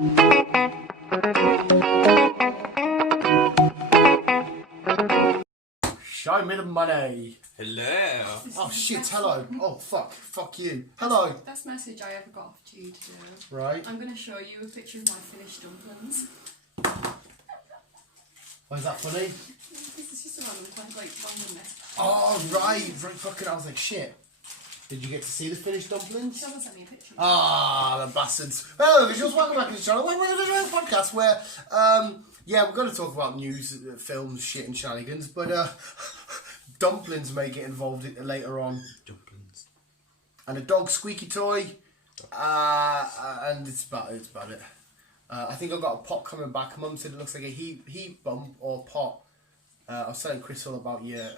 Show me the money. Hello. Oh shit, hello. Oh fuck you. Hello. Best message I ever got off to you today. Right. I'm going to show you a picture of my finished dumplings. Why is that funny? This is just a random message. Oh right, fucking. I was like shit. Did you get to see the finished dumplings? Someone sent me a picture. Ah, the bastards. Hello, visuals. Welcome back to the channel. We're doing a podcast where, yeah, we're going to talk about news, films, shit, and shenanigans, but dumplings may get involved later on. Dumplings. And a dog squeaky toy, and it's about it. I think I've got a pot coming back. Mum said it looks like a heat bump or pot. I was telling Chris all about your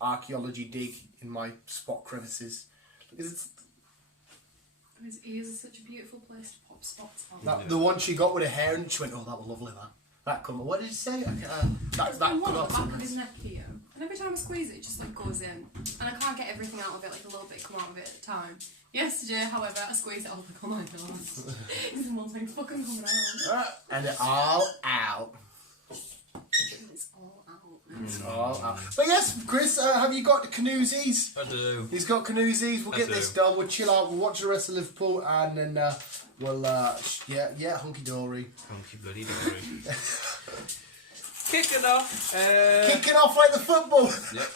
archaeology dig in my spot crevices. His ears are such a beautiful place to pop spots on. The one she got with her hair, and she went, "Oh, that was lovely." That come. What did you say? There's one at the back of his neck here, and every time I squeeze it, it just like goes in, and I can't get everything out of it. Like a little bit come out of it at a time. Yesterday, however, I squeezed it. I was like, "Oh my god, this one thing's fucking coming out." And it all out. It's all out. It's all out. But yes, Chris, have you got the canoosies? I do. He's got canoosies. We'll get this done. We'll chill out. We'll watch the rest of Liverpool, and then we'll hunky dory. Hunky bloody dory. Kicking off. Kicking off like the football. Yep.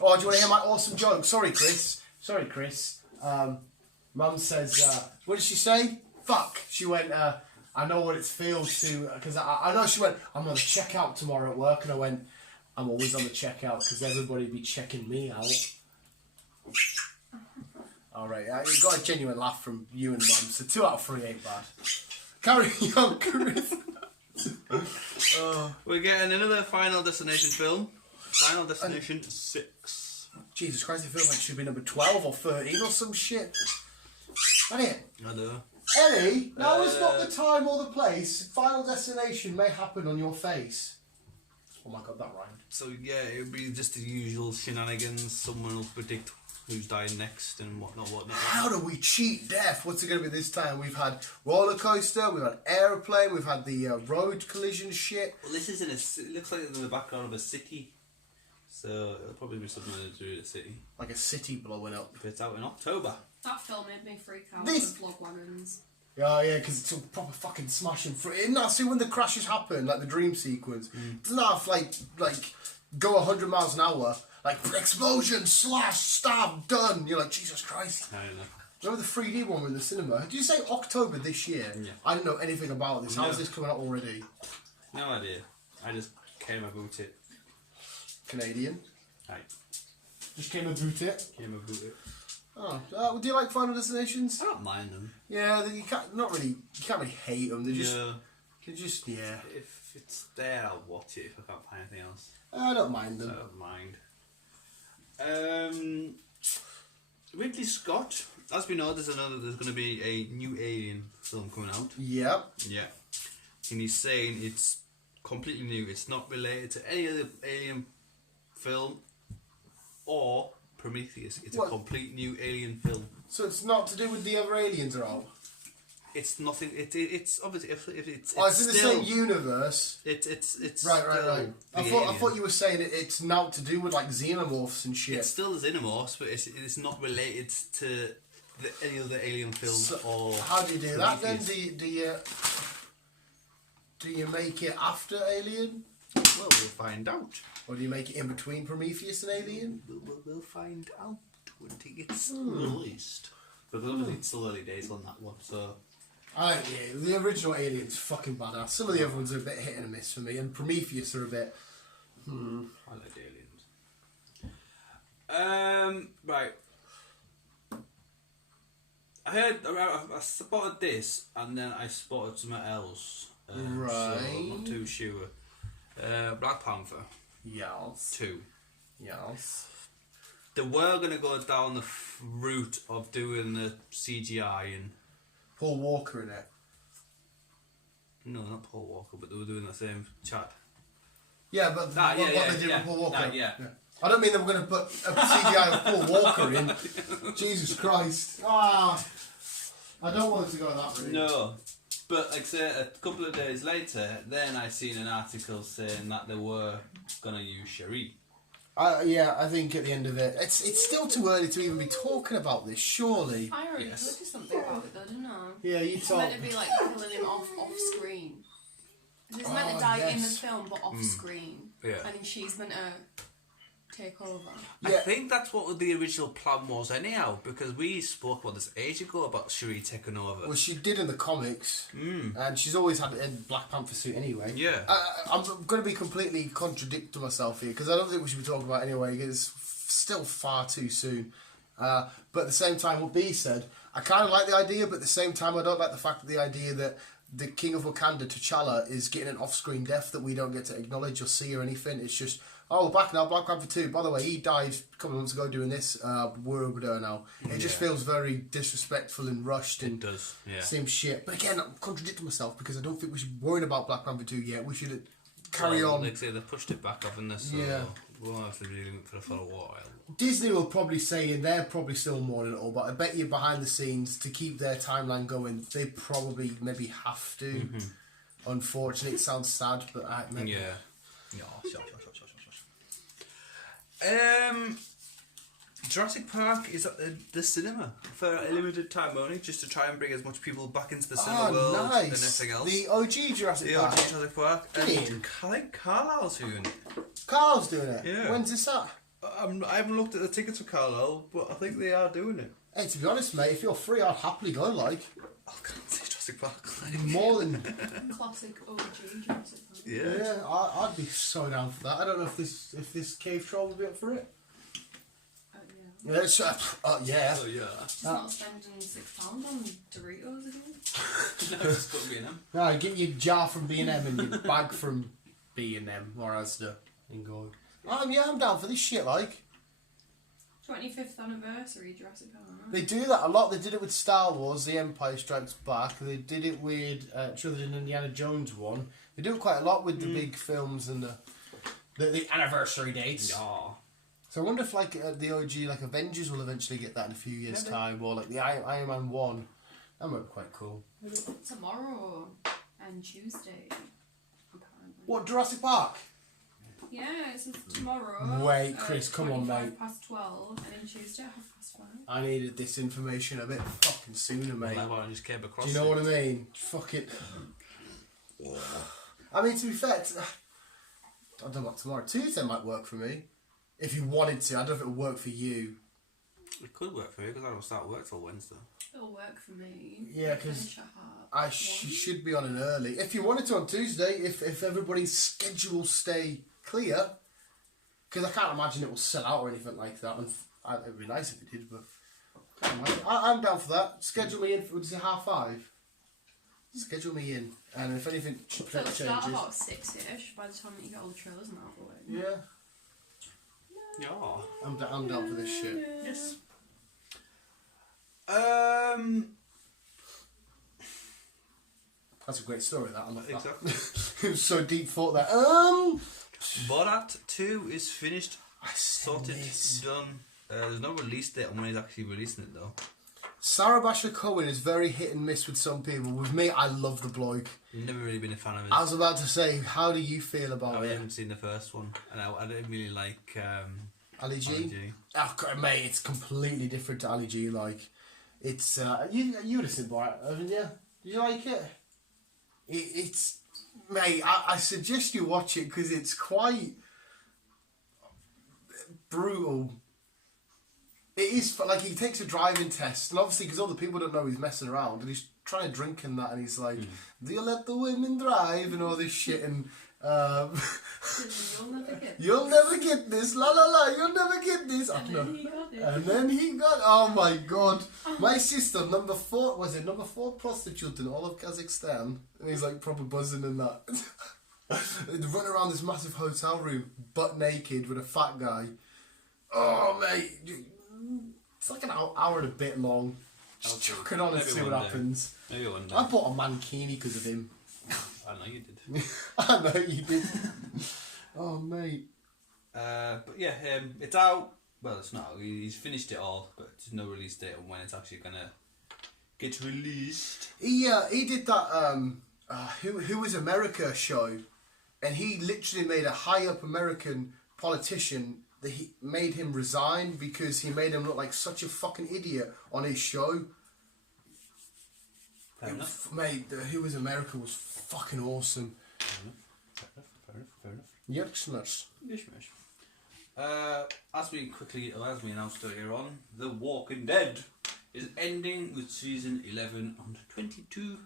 Oh, do you want to hear my awesome joke? Sorry, Chris. Mum says, what did she say? Fuck. She went, I know what it feels to, because I know she went, I'm on the checkout tomorrow at work, and I went, I'm always on the checkout because everybody be checking me out. Alright, you got a genuine laugh from you and Mum, so 2 out of 3 ain't bad. Carry on, Chris. We're getting another Final Destination film. Final Destination 6. Jesus Christ, it feels like it should be number 12 or 13 or some shit. Ain't it? I do. Ellie, now is not the time or the place. Final Destination may happen on your face. Oh my god, that rhymed. So yeah, it would be just the usual shenanigans. Someone will predict who's dying next and whatnot. How do we cheat death? What's it going to be this time? We've had roller coaster, we've had aeroplane, we've had the road collision shit. Well, this is it looks like it's in the background of a city. So it'll probably be something to do with the city. Like a city blowing up. It's out in October. That film made me freak out This- with vlog wagons. Oh yeah, because it's a proper fucking smashing through. Isn't that see when the crashes happen, like the dream sequence? Doesn't that have, like go 100 miles an hour? Like explosion, slash, stab, done. You're like, Jesus Christ. I don't know. Remember the 3D one in the cinema? Did you say October this year? Yeah. I didn't know anything about this. How is No. this coming out already? No idea. I just came about it. Canadian. Right. Just came about it. Came about it. Oh, do you like Final Destinations? I don't mind them. Yeah, you can't really hate them. They're just, Yeah. you just yeah. If it's there, I'll watch it. If I can't find anything else, I don't mind I them. don't mind. Ridley Scott. As we know, there's going to be a new Alien film coming out. Yep. Yeah. And he's saying it's completely new. It's not related to any other Alien film or Prometheus. It's What? a complete new Alien film. So it's not to do with the other aliens are all. It's nothing. It's obviously if it's. Oh, it's in the still, same universe. It's Right. still I the thought Alien. you were saying it's not to do with like xenomorphs and shit. It's still the Xenomorphs, but it's not related to any other Alien film So or. how do you do that then? Prometheus. Do you make it after Alien, Well, we'll find out. or do you make it in between Prometheus and Alien? We'll find out when it gets released. But obviously it's still early days on that one, so. Yeah, the original Alien's fucking badass. Some of the other ones are a bit hit and a miss for me, and Prometheus are a bit. I like Aliens. Right. I spotted this, and then I spotted something else. So I'm not too sure. Black Panther Yes. 2. Yes. They were going to go down the route of doing the CGI and... Paul Walker in it. No, not Paul Walker, but they were doing the same Chad. Yeah, but what they did with Paul Walker. Yeah. I don't mean they were going to put a CGI of Paul Walker in. Jesus Christ. I don't want it to go that route. No. But like say a couple of days later, then I seen an article saying that they were gonna use Cherie. Yeah, I think at the end of it, it's still too early to even be talking about this. Surely. I already Yes. told you something about it though, didn't I? Yeah, you It's talk. meant to be like killing him off screen. He's meant Oh, to die in the yes. film, but off screen. Yeah. And then she's meant to take over. I Yeah. think that's what the original plan was anyhow, because we spoke about this age ago about Cherie taking over. Well, she did in the comics, and she's always had a Black Panther suit anyway. Yeah. I'm going to be completely contradicting myself here because I don't think we should be talking about it anyway. Because it's still far too soon. But at the same time, what B said, I kind of like the idea, but at the same time, I don't like the fact that the idea that the King of Wakanda, T'Challa, is getting an off-screen death that we don't get to acknowledge or see or anything. It's just, oh, back now, Black Panther 2. By the way, he died a couple of months ago doing this. We're over there now. It just Yeah. feels very disrespectful and rushed and It does, yeah. same shit. But again, I'm contradicting myself because I don't think we should be worrying about Black Panther 2 yet. We should carry Well, on. Like I say, they pushed it back, haven't they? So Yeah. we'll have to be doing it for a while. Disney will probably say, and they're probably still mourning it all, but I bet you behind the scenes, to keep their timeline going, they probably maybe have to. Unfortunately, it sounds sad, but maybe. Yeah. Jurassic Park is at the cinema for a limited time only, just to try and bring as much people back into the cinema world and everything else. The OG Jurassic The Park. OG Jurassic Park. And Brilliant. I think Carlisle's doing it. Carl's doing it. Yeah. When's this at? I haven't looked at the tickets for Carlisle, but I think they are doing it. Hey, to be honest, mate, if you're free, I'd happily go, like. I can't see Jurassic Park. More than... Classic OG Jurassic Park. Yeah. I'd be so down for that. I don't know if this cave troll would be up for it. Yeah. Yeah, yeah. Oh yeah. Just not spending £6 on Doritos again. No, it's got to be in them. No, get your jar from B&M and your bag from B&M or Asda and go. Yeah, I'm down for this shit, like. 25th anniversary Jurassic Park. They do that a lot. They did it with Star Wars, The Empire Strikes Back. They did it with, sure they did an Indiana Jones one. They do it quite a lot with the big films and the anniversary dates. Yeah. So I wonder if like the OG like Avengers will eventually get that in a few years' time, or like the Iron Man 1. That might be quite cool. Tomorrow and Tuesday. Apparently. What, Jurassic Park? Yeah, it's tomorrow. Wait, Chris, come on, mate. 12:30, and then Tuesday at 5:30. I needed this information a bit fucking sooner, mate. Well, I just came across Do you know what I mean? Fuck it. I mean, to be fair, I don't know about tomorrow. Tuesday might work for me. If you wanted to. I don't know if it would work for you. It could work for me because I don't start work till Wednesday. It'll work for me. Yeah, 'cause I should be on an early. If you wanted to on Tuesday, if everybody's schedules stay clear, because I can't imagine it will sell out or anything like that. And it'd be nice if it did, but I'm down for that. Schedule me in. Would you say 5:30? Schedule me in, and if anything So it'll changes, start about 6ish by the time that you get all the trailers and out of the way. yeah, Yeah. I'm down for this shit. Yes. That's a great story. That I love that. Exactly. It was so deep thought that. Borat 2 is finished, I said sorted, this. done. There's no release date on when he's actually releasing it though. Sarah Basher Cohen is very hit and miss with some people. With me, I love the bloke. Never really been a fan of his. I was about to say, how do you feel about I it? haven't seen the first one, and I didn't really like Ali G? Ali G. Oh, God, mate, it's completely different to Ali G. Like, it's you would have seen Borat, haven't you? Do you like it? It's mate. I suggest you watch it because it's quite brutal. It is like he takes a driving test, and obviously because all the people don't know he's messing around, and he's trying to drink and that, and he's like, "Do you let the women drive?" and all this shit, and You'll never get you'll never get this, la la la, you'll never get this. I And know. then he got it. And then he got, oh my god. My sister, number 4 prostitute in all of Kazakhstan. And he's like proper buzzing and that. They run around this massive hotel room, butt naked with a fat guy. Oh mate. It's like an hour and a bit long. Just chuck it on and Maybe see what one day. happens. Maybe one day. I bought a mankini because of him. I know you did. I know you did. Oh mate. But yeah, it's out. Well, it's not. He's finished it all, but there's no release date on when it's actually gonna get released. He did that Who Was America show, and he literally made a high up American politician that he made him resign because he made him look like such a fucking idiot on his show. Fair enough. Mate, Who Was America was fucking awesome. Fair enough. Yes, nuts. As we announced earlier on, The Walking Dead is ending with season 11 on 22.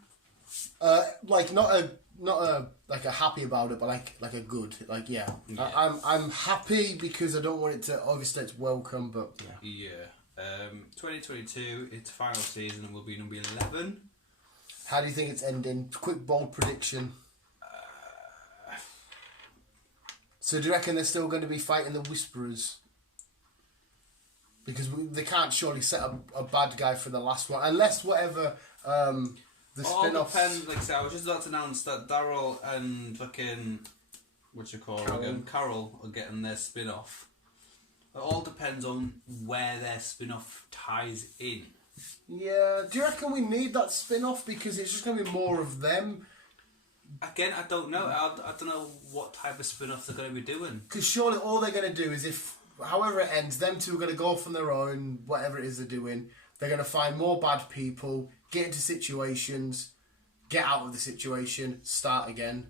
Like not a like a happy about it, but like a good, like yeah. I'm happy because I don't want it to overstay its welcome, but yeah. 2022, its final season will be number 11. How do you think it's ending? Quick bold prediction. So do you reckon they're still going to be fighting the Whisperers? Because they can't surely set up a bad guy for the last one, unless whatever the spin-off. Depends. Like I said, I was just about to announce that Daryl and fucking Carol are getting their spin-off. It all depends on where their spin-off ties in. Yeah, do you reckon we need that spin-off because it's just going to be more of them? Again, I don't know. I don't know what type of spin-off they're going to be doing. Because surely all they're going to do is however it ends, them two are going to go off on their own, whatever it is they're doing. They're going to find more bad people, get into situations, get out of the situation, start again.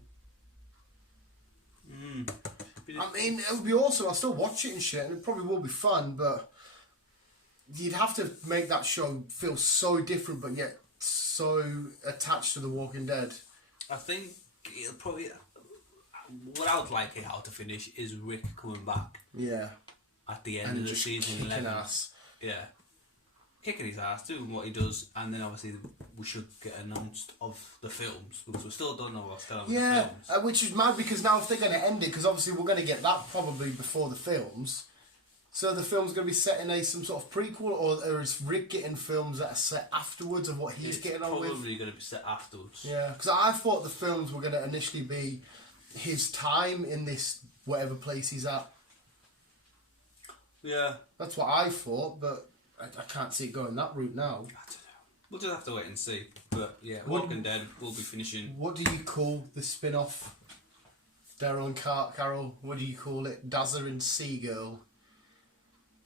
I mean, it would be awesome. I'll still watch it and shit, and it probably will be fun, but you'd have to make that show feel so different, but yet so attached to The Walking Dead. I think it'll probably... What I would like it how to finish is Rick coming back. Yeah. At the end And of the just season kicking 11. ass. Yeah. Kicking his ass, doing what he does, and then obviously we should get announced of the films, because we still don't know what's going on with the films. Which is mad because now if they're going to end it, because obviously we're going to get that probably before the films. So the film's going to be set in some sort of prequel, or is Rick getting films that are set afterwards of what he's getting on with? It's probably going to be set afterwards. Yeah, because I thought the films were going to initially be his time in this whatever place he's at. Yeah. That's what I thought, but I can't see it going that route now. I don't know. We'll just have to wait and see. But yeah, Walking Dead will be finishing. What do you call the spin-off? Daryl and Carol, what do you call it? Dazza and Seagirl.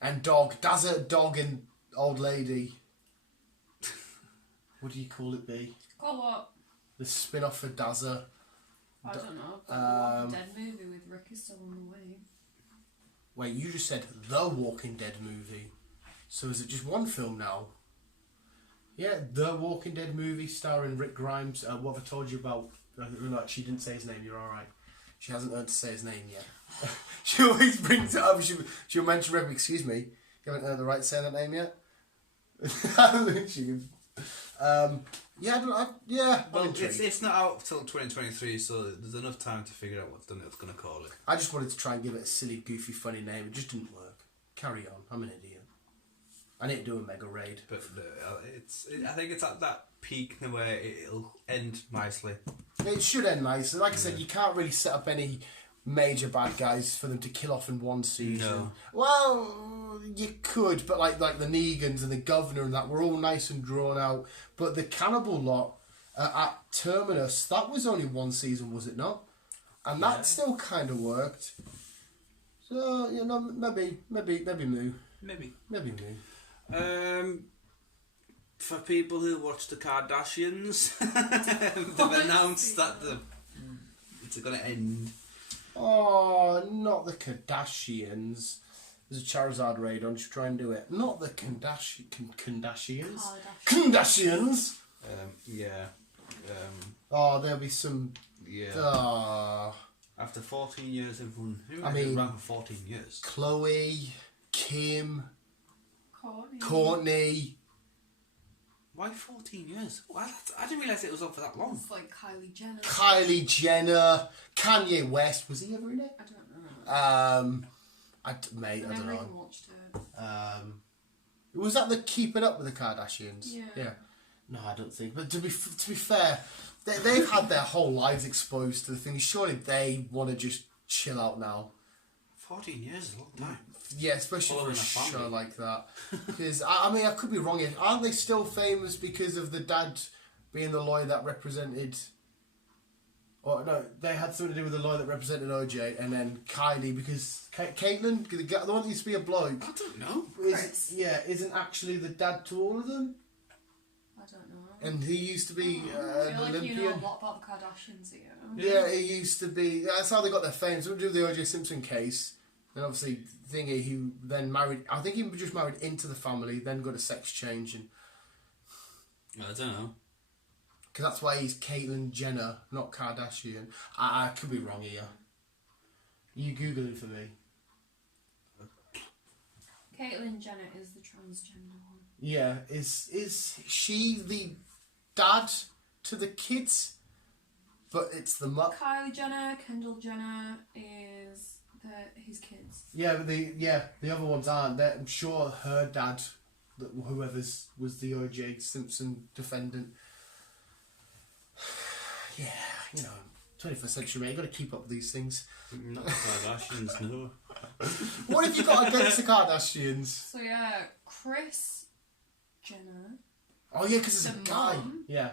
And dog. Dazza, dog and old lady. What do you call it, B? Call what? The spin-off for Dazza. I don't know. The Walking Dead movie with Rick is still on the way. Wait, you just said The Walking Dead movie. So is it just one film now? Yeah, The Walking Dead movie starring Rick Grimes. What have I told you about? No, she didn't say his name, you're alright. She hasn't learned to say his name yet. She always brings it up. She'll mention Rick, excuse me. You haven't heard the right to say that name yet? Well, it's not out till 2023, so there's enough time to figure out what they're going to call it. I just wanted to try and give it a silly, goofy, funny name. It just didn't work. Carry on. I'm an idiot. I need to do a mega raid. But I think it's at that peak where it'll end nicely. It should end nicely. Like I said, you can't really set up any major bad guys for them to kill off in one season. No. Well, you could, but like the Negans and the Governor and that were all nice and drawn out. But the Cannibal lot at Terminus, that was only one season, was it not? And that still kind of worked. So maybe Moo. Maybe Moo. For people who watch the Kardashians, they've announced that it's going to end. Oh, not the Kardashians. There's a Charizard raid on. Just try and do it. Not the Kardashians. Kardashians. Oh, there'll be some. Yeah. Oh. After 14 years, everyone. I mean, around for 14 years. Chloe, Kim, Courtney. Courtney. Why 14 years? Well, I didn't realise it was on for that long. It's like Kylie Jenner. Kylie Jenner, Kanye West. Was he ever in it? I don't know. I don't never know. even watched it. Was that the Keeping Up with the Kardashians? Yeah. No, I don't think. But to be fair, they've had their whole lives exposed to the thing. Surely they want to just chill out now. 14 years is a long time. Yeah, especially for Following a a show family. like that. Because, I mean, I could be wrong here. Aren't they still famous because of the dad being the lawyer that represented... Or, no, they had something to do with the lawyer that represented OJ, and then Kylie, because Caitlyn, the one that used to be a bloke... I don't know. Chris. Isn't actually the dad to all of them. I don't know. And he used to be I an feel like Olympian. you know a lot about the Kardashians here. Yeah, he used to be. That's how they got their fame. So we do the O.J. Simpson case. And obviously, thingy, he then married. I think he just married into the family, then got a sex change, and I don't know. because that's why he's Caitlyn Jenner, not Kardashian. I could be wrong here. You Google it for me. Caitlyn Jenner is the transgender one. Yeah, is she the dad to the kids? But it's the mum. Kylie Jenner, Kendall Jenner is his kids. Yeah, but the other ones aren't. I'm sure her dad, whoever's was the O.J. Simpson defendant. Yeah, 21st century, mate. You got to keep up with these things. Not the Kardashians, no. What have you got against the Kardashians? So yeah, Kris Jenner. Oh yeah, because it's a The guy. mum. Yeah.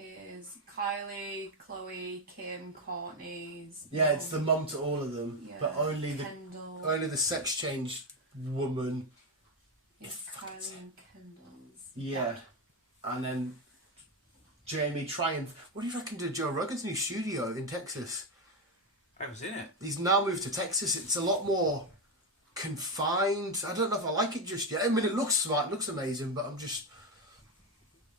Is Kylie, Chloe, Kim, Kourtney's. Yeah, it's the mum to all of them, Yeah, but only Kendall. the sex change woman. Is Kylie and Kendall's. Yeah, and then Jamie Triumph. What do you reckon to Joe Rogan's new studio in Texas? I was in it. He's now moved to Texas. It's a lot more confined. I don't know if I like it just yet. I mean, it looks smart, it looks amazing, but I'm just...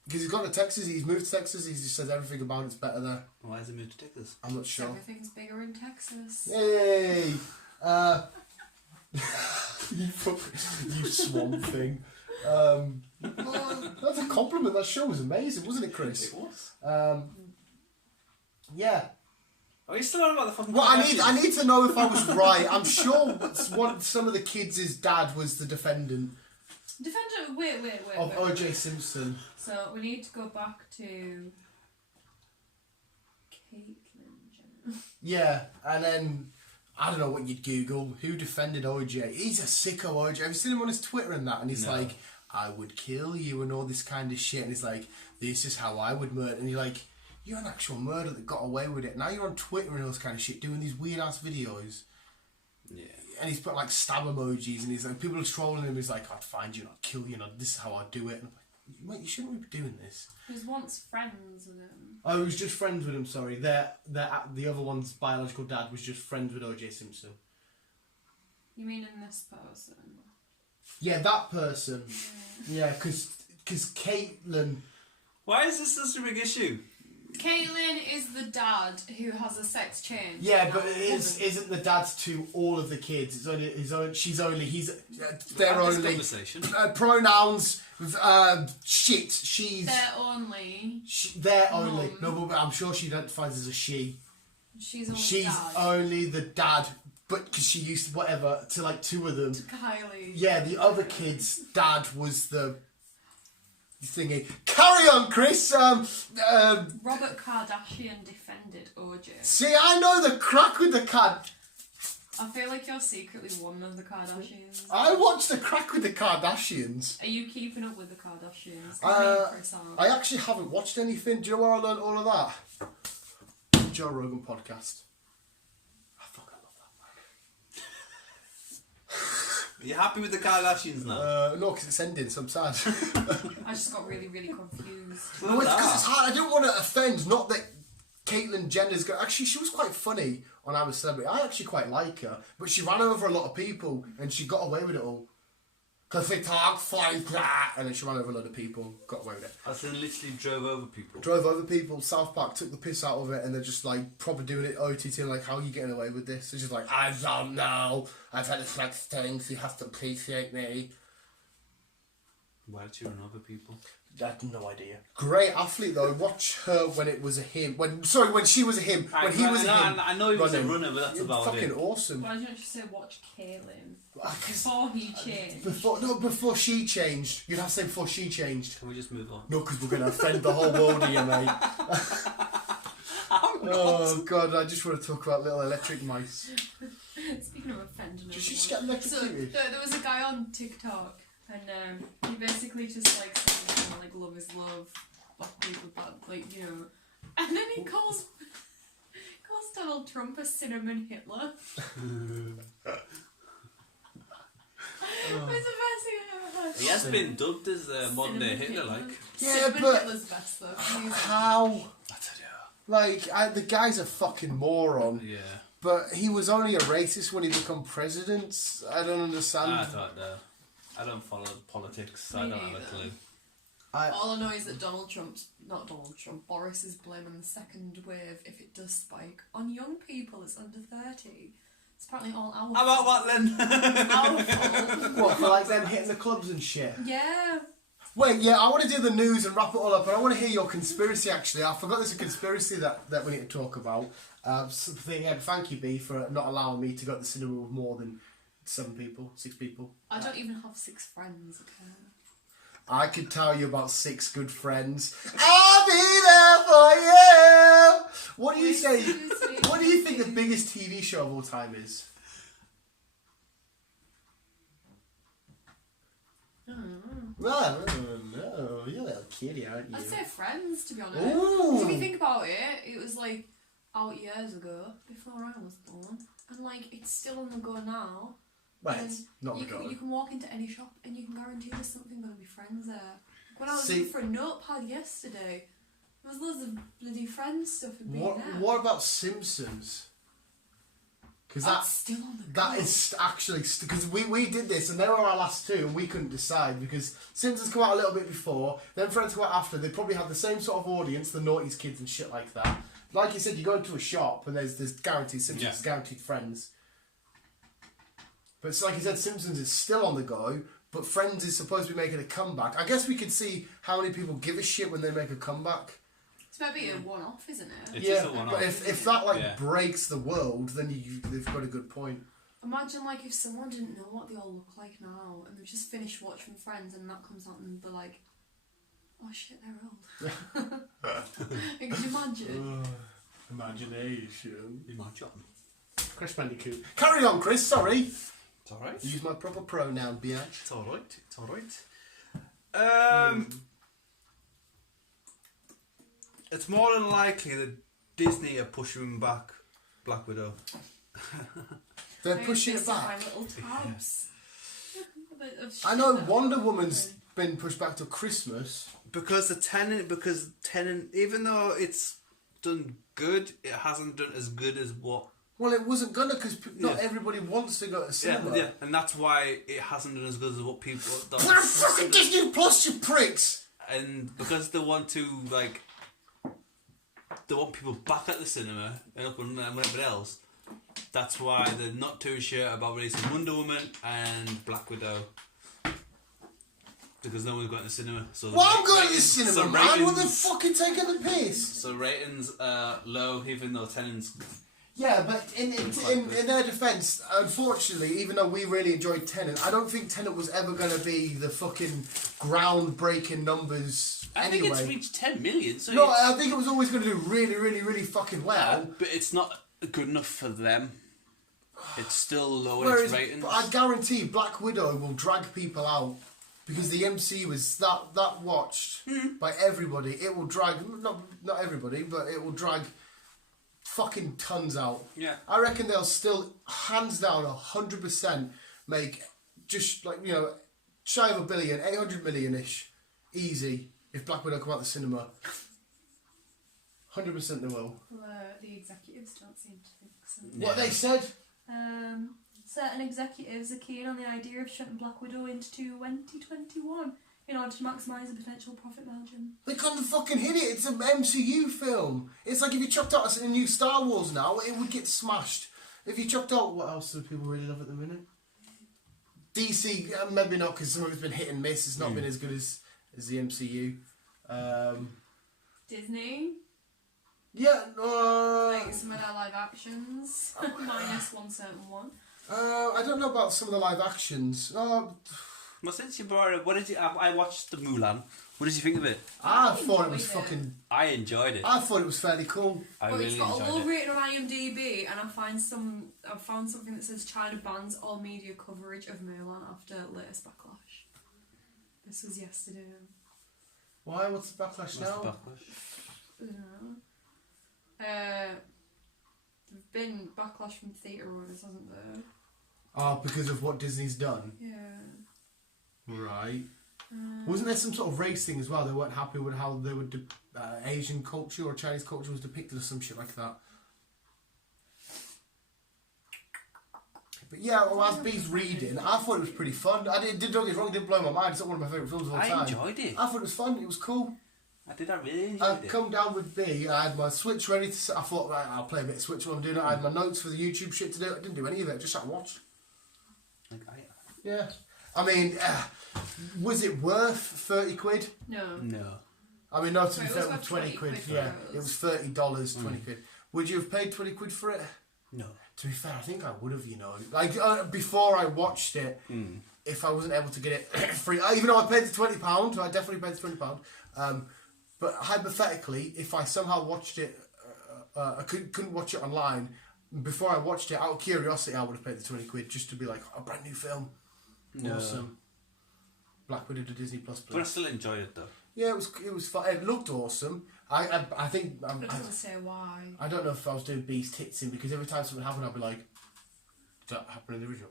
Because he's gone to Texas, he's moved to Texas, he just says everything about it's better there. Why has he moved to Texas? I'm not sure. Everything's bigger in Texas. Yay! You swamp thing. That's a compliment. That show was amazing, wasn't it, Chris? It was. Yeah. Are you still on about the fucking Well, I Kardashians? need to know if I was right. I'm sure some of the kids' dad was the defendant Defendant, wait. of O.J. Simpson. So we need to go back to Caitlyn Jenner. Yeah, and then I don't know what you'd Google. Who defended OJ? He's a sicko, OJ. Have you seen him on his Twitter and that? And he's No. like, I would kill you and all this kind of shit. And he's like, this is how I would murder. And you're like, you're an actual murderer that got away with it. Now you're on Twitter and all this kind of shit doing these weird ass videos. Yeah. And he's put like stab emojis and he's like, people are trolling him. He's like, I'd find you and I'd kill you and this is how I'd do it. And I'm like, mate, you shouldn't be doing this. He was once friends with him. Oh, he was just friends with him, sorry. The other one's biological dad was just friends with O.J. Simpson. You mean in this person? Yeah, that person. Yeah, because Caitlyn... Why is this such a big issue? Caitlyn is the dad who has a sex change. Yeah, but it isn't the dad's to all of the kids. It's only his own. They're Have this only conversation. pronouns. Shit. She's. They're only. They're only. No, but I'm sure she identifies as a she. She's only She's dad. only the dad, but because she used whatever to like two of them. Kylie. Yeah, the other kid's dad was the thingy. Carry on, Chris. Robert Kardashian defended OJ. See, I know the crack with the cat. I feel like you're secretly one of the Kardashians. I watched the crack with the Kardashians. Are you keeping up with the Kardashians? I actually haven't watched anything. Do you know where I learned all of that? Joe Rogan podcast. I fucking love that, Are you happy with the Kardashians now? man. No, because it's ending, so I'm sad. I just got really, really confused. No, it's because it's hard. I didn't want to offend. Not that Caitlyn Jenner's got. Actually, she was quite funny on I'm a Celebrity. I actually quite like her, but she ran over a lot of people and she got away with it all. Because they talk like that, and then she ran over a lot of people, got away with it. I said literally drove over people. Drove over people. South Park took the piss out of it, and they're just like proper doing it OTT. And like, how are you getting away with this? It's just like, I don't know. I've had a sex things. You have to appreciate me. Why did you run over people? I had no idea. Great athlete though. Watch her when it was a him. When she was a him. When he was a him. I know he was a running. runner, but that's about fucking it. awesome. Why don't you say watch Caitlyn? Because Before he changed. before she changed. You'd have to say before she changed. Can we just move on? No, because we're going to offend the whole world here, mate. I'm Oh god, I just want to talk about little electric mice. Speaking of offending Did she just everyone. get electrocuted? So there was a guy on TikTok, and he basically just like says, like love is love, black people, black, like you know, and then he calls Donald Trump a cinnamon Hitler. It was the best thing I ever heard. He has been dubbed as modern day Cinnamon Hitler, like. Yeah, Cinnamon but- Hitler's best though. Amazing. How? I don't know. Like, the guy's a fucking moron. Yeah. But he was only a racist when he became president. I don't understand. I don't know. I don't follow politics. I Me don't have a neither. clue. All I know is that Boris is blaming the second wave, if it does spike, on young people that's under 30. It's apparently all our How about what then? Our fault. What, for like them hitting the clubs and shit? Yeah. Wait, yeah, I want to do the news and wrap it all up, and I want to hear your conspiracy, actually. I forgot there's a conspiracy that we need to talk about. Thank you, B, for not allowing me to go to the cinema with more than 6 people. I don't even have 6 friends, okay? I could tell you about 6 good friends. I'll be there for you! What do you say? What do you think the biggest TV show of all time is? No, you're a little kiddie, aren't you? I'd say Friends, to be honest. Ooh. If you think about it, it was like out years ago, before I was born, and like it's still on the go now. Well, And it's not the you goal. can walk into any shop and you can guarantee there's something going to be Friends there. When I was See- looking for a notepad yesterday, there was loads of bloody Friends stuff in there. What about Simpsons? Because That's still on the go. that is actually because we did this and they were our last 2 and we couldn't decide because Simpsons come out a little bit before, then Friends come out after. They probably have the same sort of audience, the noughties kids and shit like that. Like you said, you go into a shop and there's guaranteed Simpsons, guaranteed Friends. But it's like you said, Simpsons is still on the go, but Friends is supposed to be making a comeback. I guess we could see how many people give a shit when they make a comeback. It's maybe a one-off, isn't it? It's Yeah, just a one-off. but if that breaks the world, then they've got a good point. Imagine like if someone didn't know what they all look like now and they've just finished watching Friends and that comes out and they're like, oh shit, they're old. Like, could you imagine? Imagination. Imagine. Chris Bandicoot. Carry on, Chris, sorry. It's alright. Use my proper pronoun, biatch. It's alright. It's alright. It's more than likely that Disney are pushing back Black Widow. They're Maybe pushing this it is back. my little tabs. A bit of I know shit Wonder that- Woman's been pushed back to Christmas. Because Tenet, even though it's done good, it hasn't done as good as what. Well, it wasn't gonna because not Yeah. everybody wants to go to cinema. Yeah, and that's why it hasn't done as good as what people. We're fucking Disney Plus, you pricks! And because they want to they want people back at the cinema and whatever else. That's why they're not too sure about releasing Wonder Woman and Black Widow. Because no one's going to the cinema. So Well, I'm going to the cinema, so man. What the ratings- fucking taking the piss? So ratings are low, even though Tenant's. Yeah, but in their defence, unfortunately, even though we really enjoyed Tenet, I don't think Tenet was ever going to be the fucking groundbreaking numbers I think anyway. it's reached 10 million. So No, it's- I think it was always going to do really, really, really fucking well. but it's not good enough for them. It's still low in Whereas, its ratings. but I guarantee Black Widow will drag people out because the MCU was that watched by everybody. It will drag not everybody, but it will drag fucking tons out. Yeah. I reckon they'll still hands down 100% make just like shy of $1 billion, 800 million ish, easy if Black Widow come out the cinema. 100% they will. Well, the executives don't seem to think so. What they said. Certain executives are keen on the idea of shutting Black Widow into 2021 in order to maximise the potential profit margin. They couldn't fucking hit it. It's an MCU film. It's like if you chucked out a new Star Wars now, it would get smashed. If you chucked out, what else do people really love at the minute? DC, maybe not because some of it's been hit and miss. It's not been as good as the MCU. Disney, Yeah, like some of their live actions, minus one certain one. I don't know about some of the live actions. Well, since you brought it, what did you? I watched the Mulan. What did you think of it? I thought it was enjoyed it. fucking. I enjoyed it. I thought it was fairly cool. I Well, really it's got a low enjoyed it. rating on IMDb, and I found something that says China bans all media coverage of Mulan after latest backlash. This was yesterday. Why? What's the backlash What's the now? backlash? I don't know. There's been backlash from theatre owners, hasn't there? Oh, because of what Disney's done. Yeah. Right. Wasn't there some sort of race thing as well? They weren't happy with how they would Asian culture or Chinese culture was depicted or some shit like that. But yeah, well, as B's reading, I thought it was pretty fun. Don't get me wrong, it didn't blow my mind. It's not one of my favourite films of all time. I enjoyed it. I thought it was fun. It was cool. I really enjoyed I it. come down with B. I had my Switch ready to. I thought, right, I'll play a bit of Switch while I'm doing it. I had my notes for the YouTube shit to do. I didn't do any of it. I just sat and watched. Yeah. I mean, was it worth 30 quid? No. No. I mean, no, to be It fair, was it was worth 20 20 quid. quid for Yeah, it. it was $30, 20 quid. Would you have paid 20 quid for it? No. To be fair, I think I would have, you know. Like, before I watched it, if I wasn't able to get it free, even though I paid the £20, I definitely paid the £20. But hypothetically, if I somehow watched it, I couldn't watch it online, before I watched it, out of curiosity, I would have paid the 20 quid just to be like, a brand new film. No. Awesome. Black Widow to Disney Plus. But I still enjoyed it though. Yeah, it was fun. It looked awesome. I think It doesn't say why. I don't know if I was doing B's tits in because every time something happened, I'd be like, "Did that happen in the original?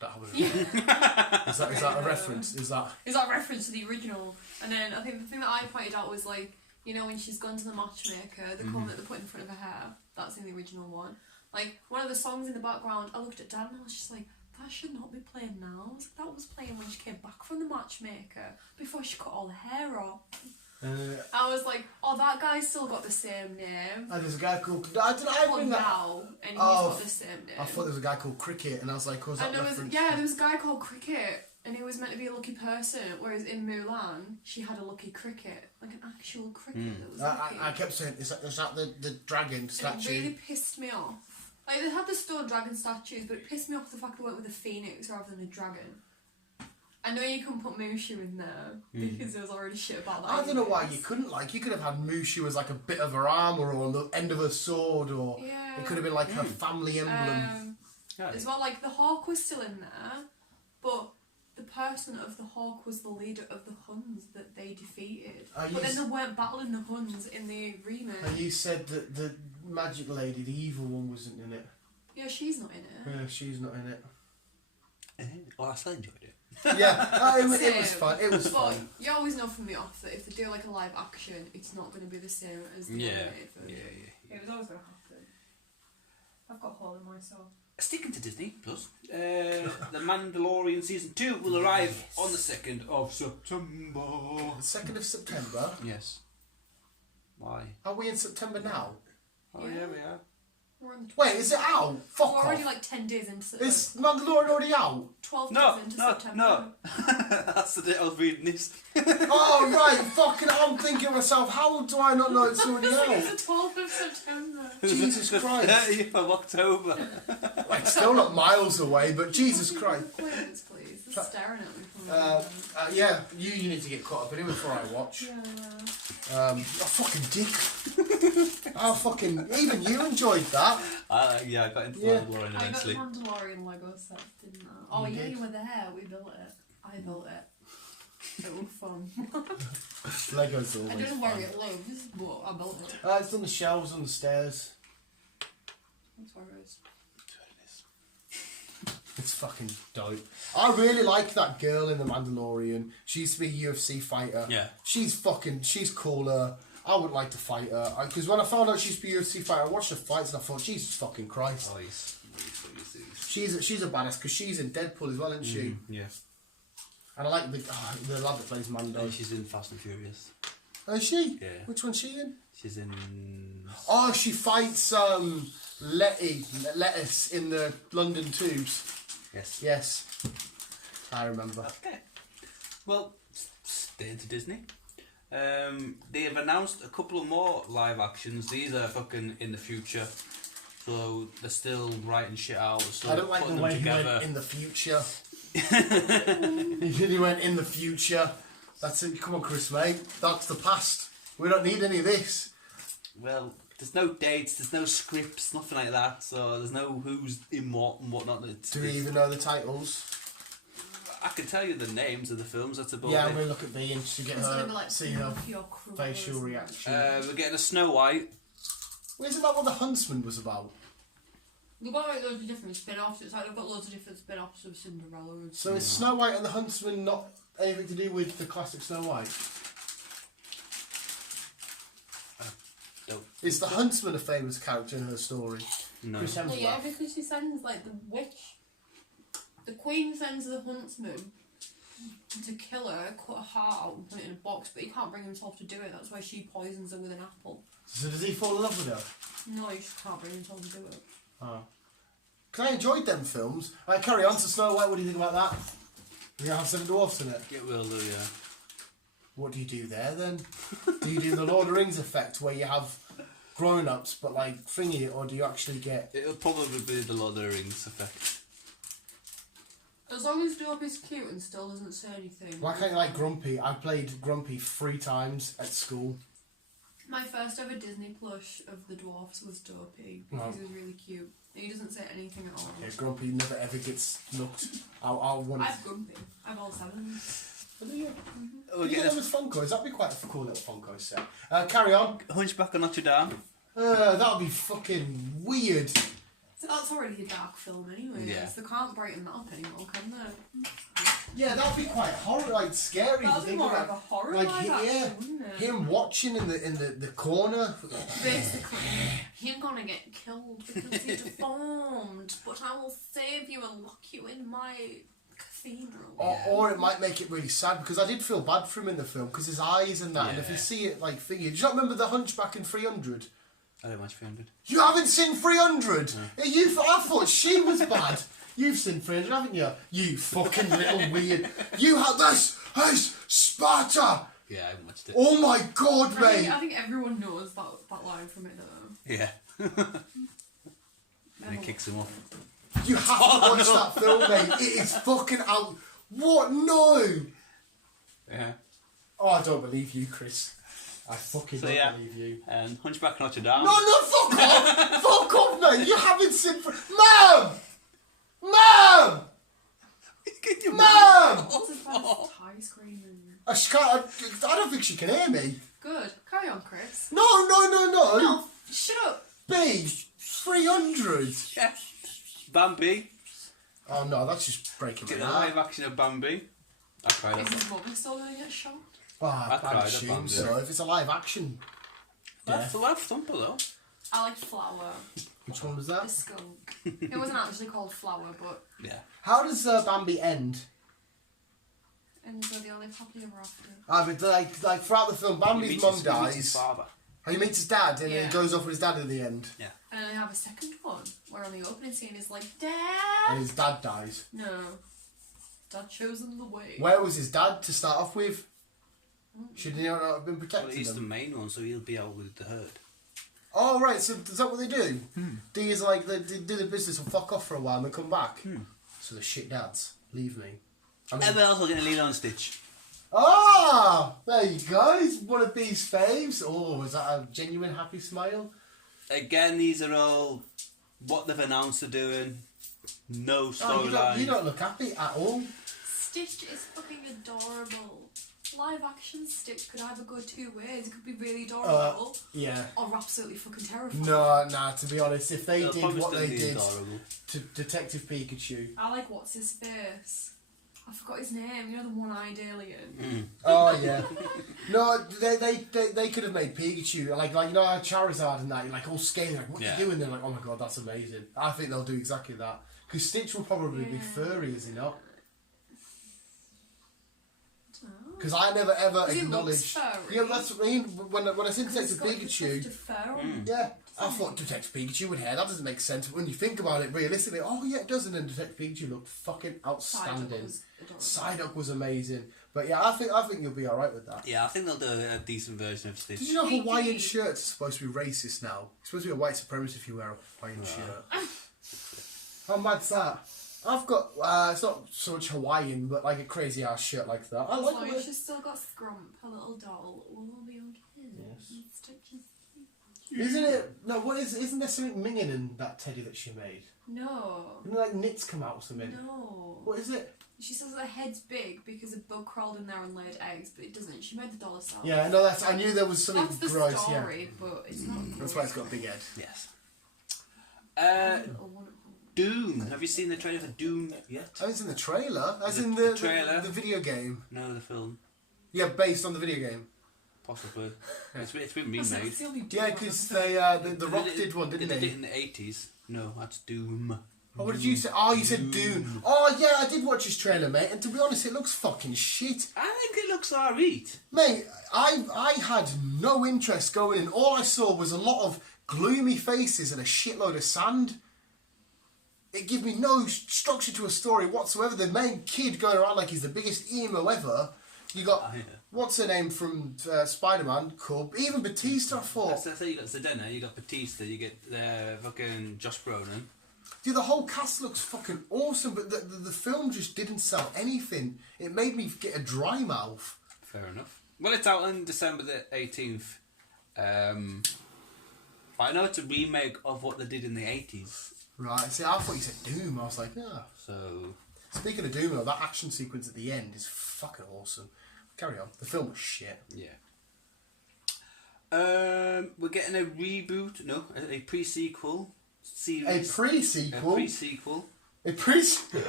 That happened in the original?" Is that a reference? Is that a reference to the original? And then I think the thing that I pointed out was like, you know, when she's gone to the matchmaker, the comment that they put in front of her hair, that's in the original one. Like, one of the songs in the background, I looked at Dan and I was just like, that should not be playing now. I was like, that was playing when she came back from the matchmaker, before she cut all the hair off. I was like, oh, that guy's still got the same name. there's a guy called Well, now, and he's got the same name. I thought there was a guy called Cricket, and I was like, was that And there was, reference? there was a guy called Cricket, and he was meant to be a lucky person, whereas in Mulan, she had a lucky cricket, like an actual cricket that was lucky. I kept saying, is that the dragon And statue? it really pissed me off. Like, they had the stone dragon statues, but it pissed me off the fact they went with a phoenix rather than a dragon. I know you can put Mushu in there, because there was already shit about that. I don't know why you couldn't, like, you could have had Mushu as like a bit of her armour or on the end of her sword, or Yeah. it could have been like her family emblem. As well, like, the hawk was still in there, but the person of the hawk was the leader of the Huns that they defeated. But then they weren't battling the Huns in the remake. And you said that the magic lady, the evil one, wasn't in it. Yeah, she's not in it. Yeah, she's not in it. Well, I still enjoyed it. Yeah, it was Same. fun. It was But fun. you always know from the off that if they do like a live action, it's not going to be the same as the animated version. It was always going to happen. I've got a hole in my soul. Sticking to Disney Plus, The Mandalorian Season 2 will arrive on the 2nd of September. The 2nd of September. Yes. Why? Are we in September now? Oh, yeah, we are. We're on the Wait, is it out? We're Fuck already off. like 10 days into September. Is Mandalorian already out? 12 No, days into no, September. no. That's the day I was reading this. Oh, right. Fucking I'm thinking to myself, how do I not know it's already out? It's the 12th of September. Jesus Christ. 30th of October. Like, still not miles away, but Jesus Christ. Quiz, please. They're staring at me from Yeah, you need to get caught up anyway before I watch. Yeah. I fucking dick. I fucking, even you enjoyed that. Yeah, I got into Yeah. Mandalorian I got the eventually. Mandalorian Lego set, didn't I? Oh, You yeah, did? you were there. We built it. I built it. It was fun. Lego's I always don't know fun. where it lives, but I built it. It's on the shelves on the stairs. That's where it is. It's fucking dope. I really like that girl in The Mandalorian. She used to be a UFC fighter. Yeah. She's cooler. I would like to fight her. Because when I found out she used to be a UFC fighter, I watched her fights and I thought, Jesus fucking Christ. Oh, he's She's a badass because she's in Deadpool as well, isn't she? Yeah. And I like the lad that plays Mando. And she's in Fast and Furious. Oh, is she? Yeah. Which one's she in? She's in... Oh, she fights Lettuce in the London tubes. Yes. Yes. I remember. Okay. Well, staying to Disney. They have announced a couple of more live actions. These are fucking in the future. So they're still writing shit out. Still I don't like the putting them way he together. went in the future. He went in the future. That's it. Come on, Chris, mate. That's the past. We don't need any of this. Well, there's no dates, there's no scripts, nothing like that. So there's no who's in what and whatnot. Do we even know the titles? I can tell you the names of the films. That's about Yeah, it. I'm going to look at B and to get It's gonna her, be like see her your cruel facial or reaction. We're getting a Snow White. Well, isn't that what The Huntsman was about? They've got like loads of different spin-offs. It's like they've got loads of different spin-offs of Cinderella. And So is Snow White and The Huntsman not anything to do with the classic Snow White? No. Is The Huntsman a famous character in her story? No. Chris Well, Hemsworth. yeah, because she sends like the witch. The queen sends the huntsman to kill her, cut her heart out and put it in a box, but he can't bring himself to do it. That's why she poisons her with an apple. So does he fall in love with her? No, he just can't bring himself to do it. Oh. Because I enjoyed them films. Carry on to Snow White. What do you think about that? You have Seven Dwarfs in it. It will do, yeah. What do you do there then? Do you do the Lord of the Rings effect where you have grown-ups but like thingy, or do you actually get... It'll probably be the Lord of the Rings effect. As long as Dobby's cute and still doesn't say anything. Why can't you like Grumpy? I played Grumpy 3 times at school. My first ever Disney plush of the dwarfs was Dopey because he was really cute. He doesn't say anything at all. Yeah, Grumpy never ever gets looked. I'll want. I have Grumpy. I have all 7. What do you? We're You get getting them as Funkos. That'd be quite a cool little Funko set. Carry on. a Hunchback of Notre Dame. That'd be fucking weird. So that's already a dark film anyway. Yeah. So they can't brighten that up anymore, can they? Yeah, that'd be quite horror, like scary. That'd to be think more about. of a horror Like, live yeah, action, wouldn't it? him watching in the corner. Basically, he's gonna get killed because he's deformed, but I will save you and lock you in my cathedral. Or it might make it really sad because I did feel bad for him in the film because his eyes and that. And if you Yeah. see it like thingy, do you not remember the Hunchback in 300? I don't watch 300. You haven't seen 300? I thought she was bad. You've seen 300, haven't you? You fucking little weird. You have this. Sparta. Yeah, I haven't watched it. Oh my god, mate. I think everyone knows that line from it though. Yeah. And he kicks him off. You have to watch that film, mate. It is fucking out. What? No. Yeah. Oh, I don't believe you, Chris. I fucking So, don't yeah. believe you. And Hunchback of Notre Dame. No, fuck off! Fuck off, mate! You haven't seen... Mum! Mum! Mum! What's his face? Tie screaming. I don't think she can hear me. Good. Carry on, Chris. No. No, shut up. B, 300. Yeah. Bambi. Oh no, that's just breaking Get my the heart. live action of Bambi. I cried Is at his mother still gonna get shot? Oh, I cried I'd at assume Bambi. so. If it's a live action. That's the live thumper though. I like Flower. Which one was The that? skunk. It wasn't actually called Flower, but Yeah. How does Bambi end? and so they all live happily ever after. Like throughout the film, Bambi's mum He meets his dies. father. And he meets his dad, and Yeah. he goes off with his dad at the end. Yeah. And then they have a second one where on the opening scene is like, And Dad! his dad dies. No. Dad shows them the way. Where was his dad to start off with? Shouldn't he not have been Well, protecting he's the them? main one, so he'll be out with the herd. Oh, right, so is that what they do? D is like, they do the business and fuck off for a while and then come back. So the shit dads, leave me. I mean, And we're also getting Lilo and Stitch. there you go, it's one of these faves. Oh, is that a genuine happy smile? Again, these are all what they've announced they're doing. No Oh, storyline. you don't look happy at all. Stitch is fucking adorable. Live action Stitch could either go 2 ways. It could be really adorable Yeah. or absolutely fucking terrifying. No, nah, to be honest, if they They'll did probably what still they be did adorable. to Detective Pikachu. I like what's his face. I forgot his name. You know the one-eyed alien. Oh yeah. No, they could have made Pikachu like you know how Charizard and that, you're like all scaly, like what Yeah. you doing? They're like, oh my god, that's amazing. I think they'll do exactly that. Because Stitch will probably be furry, is he not? Because I never ever He looks acknowledged. furry. Yeah, that's what I mean. When I see Detective Pikachu, Fur. yeah, I thought Detective Pikachu with hair. That doesn't make sense. But when you think about it realistically, oh yeah, it does. And then Detective Pikachu looked fucking outstanding. Psyduck was amazing. But yeah, I think you'll be all right with that. Yeah, I think they'll do a decent version of Stitch. Did you know Hey, Hawaiian Dee. shirts are supposed to be racist now? It's supposed to be a white supremacist if you wear a Hawaiian shirt. How mad's that? I've got, it's not so much Hawaiian, but like a crazy ass shirt like that. I As like long it. as she's still got Scrump, her little doll, we'll all be okay. Yes. Stitches. Isn't it? No, isn't there something minging in that teddy that she made? No. Isn't like knits come out or something? No. What is it? She says her head's big because a bug crawled in there and laid eggs, but it doesn't. She made the doll herself. Yeah, no, I knew there was something That's the gross. story, but it's not. That's why it's got a big head. Yes. Little one at home. Dune. Have you seen the trailer for Dune yet? Oh, it's in the trailer. As The- in the trailer? the video game. No, the film. Yeah, based on the video game. Possibly. It's been That's remade. the only Yeah, Doom because I've they the Rock did one, didn't They they? did it in the 80s. No, that's Doom. Oh, what did you say? Oh, you said Dune. Oh, yeah, I did watch his trailer, mate. And to be honest, it looks fucking shit. I think it looks alright. Mate, I had no interest going in. All I saw was a lot of gloomy faces and a shitload of sand. It gave me no structure to a story whatsoever. The main kid going around like he's the biggest emo ever. You got, Yeah. what's her name from Spider-Man? Cub. Even Batista, I thought. So you got Zedena, you got Batista, you get fucking Josh Brolin. Dude, the whole cast looks fucking awesome, but the film just didn't sell anything. It made me get a dry mouth. Fair enough. Well, it's out on December the 18th. I know it's a remake of what they did in the 80s. Right, see, I thought you said Doom. I was like, yeah. So, Speaking of Doom, though, that action sequence at the end is fucking awesome. Carry on. The film was shit. yeah. We're getting a reboot, no, a pre-sequel series. A pre-sequel? A pre-sequel. A pre-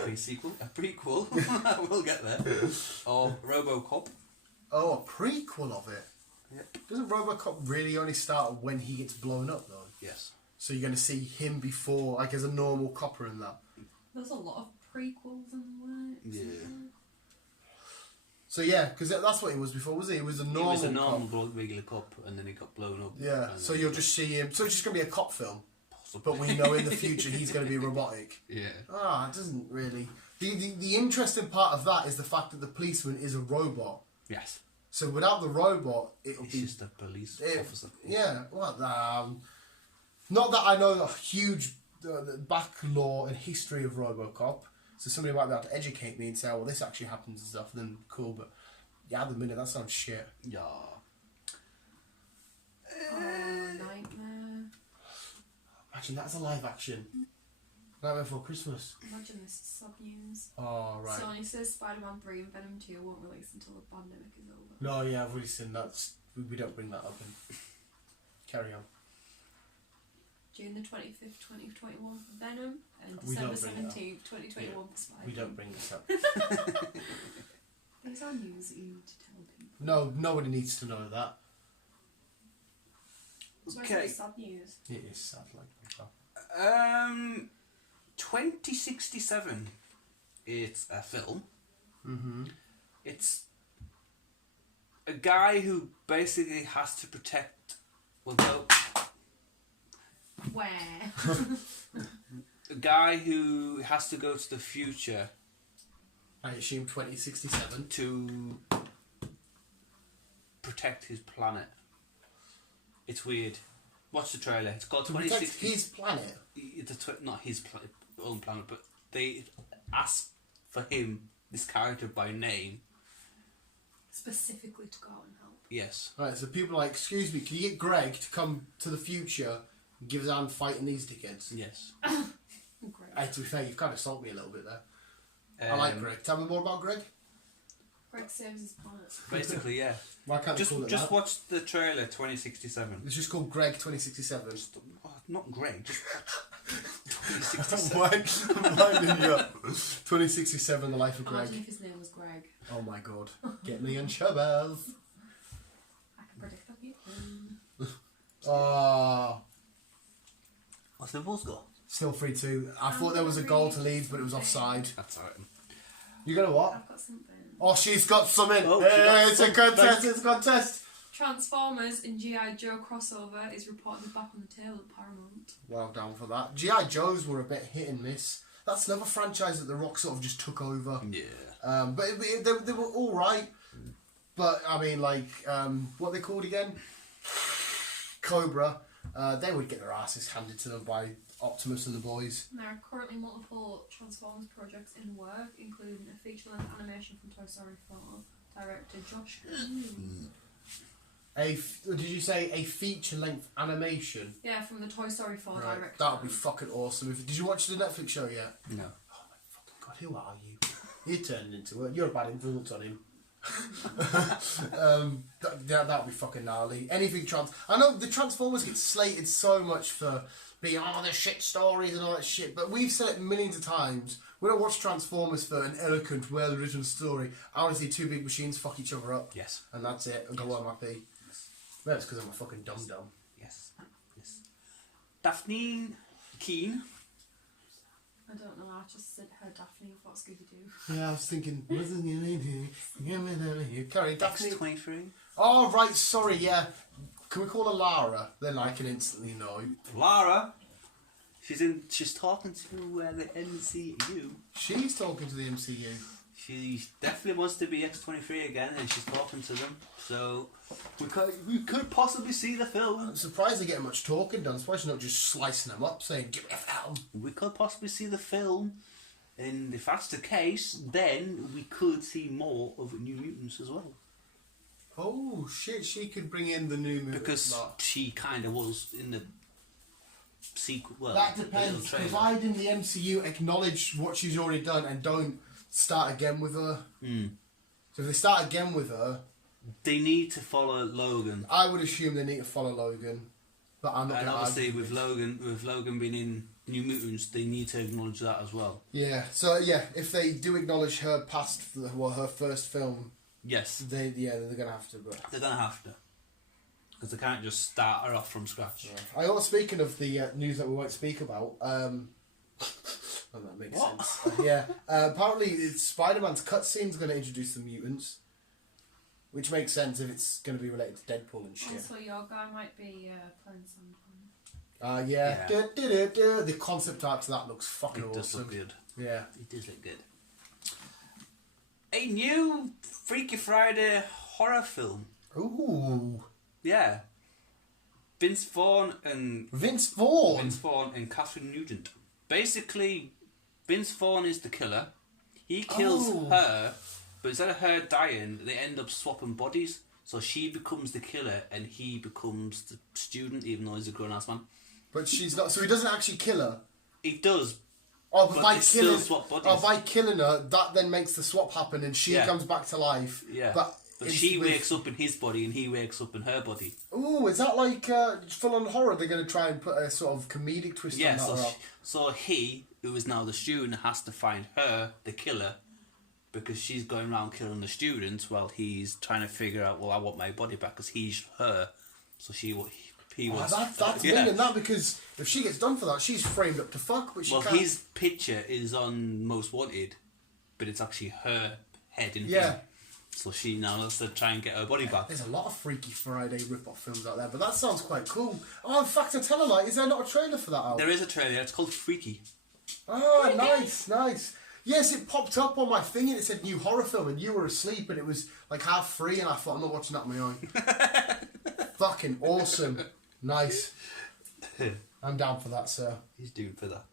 Pre-sequel. A prequel. We'll get there. Or RoboCop. Oh, a prequel of it. Yeah. Doesn't RoboCop really only start when he gets blown up, though? Yes. So you're going to see him before, like as a normal copper and that. There's a lot of prequels in the works. Yeah. So yeah, because that's what he was before, was he? He was a normal He was a normal cop. regular cop, and then he got blown up. Yeah, and so then- you'll just see him. So it's just going to be a cop film. Possibly. But we know in the future he's going to be robotic. Yeah. Ah, it doesn't really. The interesting part of that is the fact that the policeman is a robot. Yes. So without the robot, it'll He's be. just a police it- officer. Yeah, well, not that I know a huge back law and history of RoboCop, so somebody might be able to educate me and say, oh, well, this actually happens and stuff, then cool, but yeah, at the minute, that sounds shit. Yeah. Oh, nightmare. Imagine that's a live action. Nightmare Before Christmas. Imagine this is sub news. Oh, right. Sony says Spider-Man 3 and Venom 2 won't release until the pandemic is over. No, yeah, I've already seen that. We don't bring that up. Carry on. June the 25th, 2021 for Venom, and We don't December bring it up. 17th, 2021 for Spider-Man. We don't bring this up. These are news that you need to tell people. No, nobody needs to know that. So Okay. it's sad news. It is sad, like 2067. It's a film. Mm-hmm. It's a guy who basically has to protect. Well, go. Where? A guy who has to go to the future I assume 2067. to protect his planet. It's weird. Watch the trailer. It's called To protect 2060. his planet. Not his own planet, but they ask for him, this character by name. Specifically to go out and help. Yes. Right, so people are like, excuse me, can you get Greg to come to the future and give his hand fighting these dickheads? Yes. Great. Hey, to be fair, you've kind of sold me a little bit there. I like Greg. Tell me more about Greg. Greg saves his planet. Basically, yeah. Why can't they call it Just that? watch the trailer 2067. It's just called Greg 2067. Not Greg, just watch 2067. Winding you up. 2067, The Life of Greg. Imagine if his name was Greg. Oh my god. Get me on Shabelle. I can predict the future. Oh, What's the ball score? still 3-2. I thought there was a goal to Leeds, but it was offside. That's alright. You got a what? I've got something. Oh, she's got something. Oh, she got Hey, it's a something. contest. It's a contest. Transformers and G.I. Joe crossover is reportedly back on the table at Paramount. Well down for that. G.I. Joes were a bit hit and miss. That's another franchise that The Rock sort of just took over. Yeah. But they were all right. But I mean, like, what they called again? Cobra. they would get their asses handed to them by Optimus and the boys. There are currently multiple Transformers projects in work, including a feature-length animation from Toy Story 4, director Josh Green. Did you say a feature-length animation? Yeah, from the Toy Story 4 Right, director. that would be fucking awesome. Did you watch the Netflix show yet? No. Oh my fucking god, who are you? You're turning into it. You're a bad influence on him. That would be fucking gnarly. Anything I know the Transformers get slated so much for being the shit stories and all that shit, but we've said it millions of times. We don't watch Transformers for an eloquent, well-written story. I want to see two big machines fuck each other up. Yes. And that's it. And go home happy. Maybe it's because I'm a fucking dum-dum. Yes. Yes. Daphne Keane. I don't know, I just said her Daphne and thought Scooby-Doo. Yeah, I was thinking, wasn't you here? Carry Daphne. X-23. Oh, right, sorry, yeah. Can we call her Lara? Then I can instantly know. Lara. She's talking to the MCU. She's talking to the MCU. She definitely wants to be X-23 again, and she's talking to them. So we could possibly see the film. I'm surprised they're getting much talking done. Surprised she's not just slicing them up, saying, "Give me a film." We could possibly see the film, and if that's the case, then we could see more of New Mutants as well. Oh shit! She could bring in the new movie. Because she kind of was in the sequel. Well, that the depends. little trailer. Providing the MCU acknowledge what she's already done and don't start again with her. So if they start again with her, they need to follow Logan. I would assume they need to follow Logan. But I'm not And going to obviously argue with Logan being in New Mutants, they need to acknowledge that as well. Yeah. So yeah, if they do acknowledge her past, her first film, Yes, they're going to have to. But they're gonna have to, because they can't just start her off from scratch. I also, speaking of the news that we won't speak about, oh, that makes What? sense. Apparently, Spider-Man's cutscene's going to introduce the mutants, which makes sense if it's going to be related to Deadpool and shit. Also, your guy might be playing Sandman. Yeah. Yeah. The concept art to that looks fucking It does awesome. look good. Yeah. It does look good. A new Freaky Friday horror film. Ooh. Yeah. Vince Vaughn and Vince Vaughn. Catherine Nugent. Basically, Vince Vaughn is the killer. He kills her, but instead of her dying, they end up swapping bodies. So she becomes the killer and he becomes the student, even though he's a grown-ass man. But she's not. So he doesn't actually kill her. He does. Oh, But by they killing, still swap bodies. oh, by killing her, that then makes the swap happen, and she Yeah. comes back to life. Yeah. But she wakes up in his body and he wakes up in her body. Ooh, is that like full-on horror? They're going to try and put a sort of comedic twist Yeah, on that. so, or not? so he, who is now the student, has to find her, the killer, because she's going around killing the students while he's trying to figure out, well, I want my body back because he's her. So he was... That's meaning that, because if she gets done for that, she's framed up to fuck, but she Well, can't. his picture is on Most Wanted, but it's actually her head in Yeah. him. So she now has to try and get her body back. There's a lot of Freaky Friday rip-off films out there, but that sounds quite cool. Oh, in fact, I tell her, like, is there not a trailer for that out? There is a trailer, it's called Freaky. Oh, nice. Yes, it popped up on my thing and it said new horror film, and you were asleep, and it was like half free, and I thought, I'm not watching that on my own. Fucking awesome. Nice. I'm down for that, sir. He's due for that.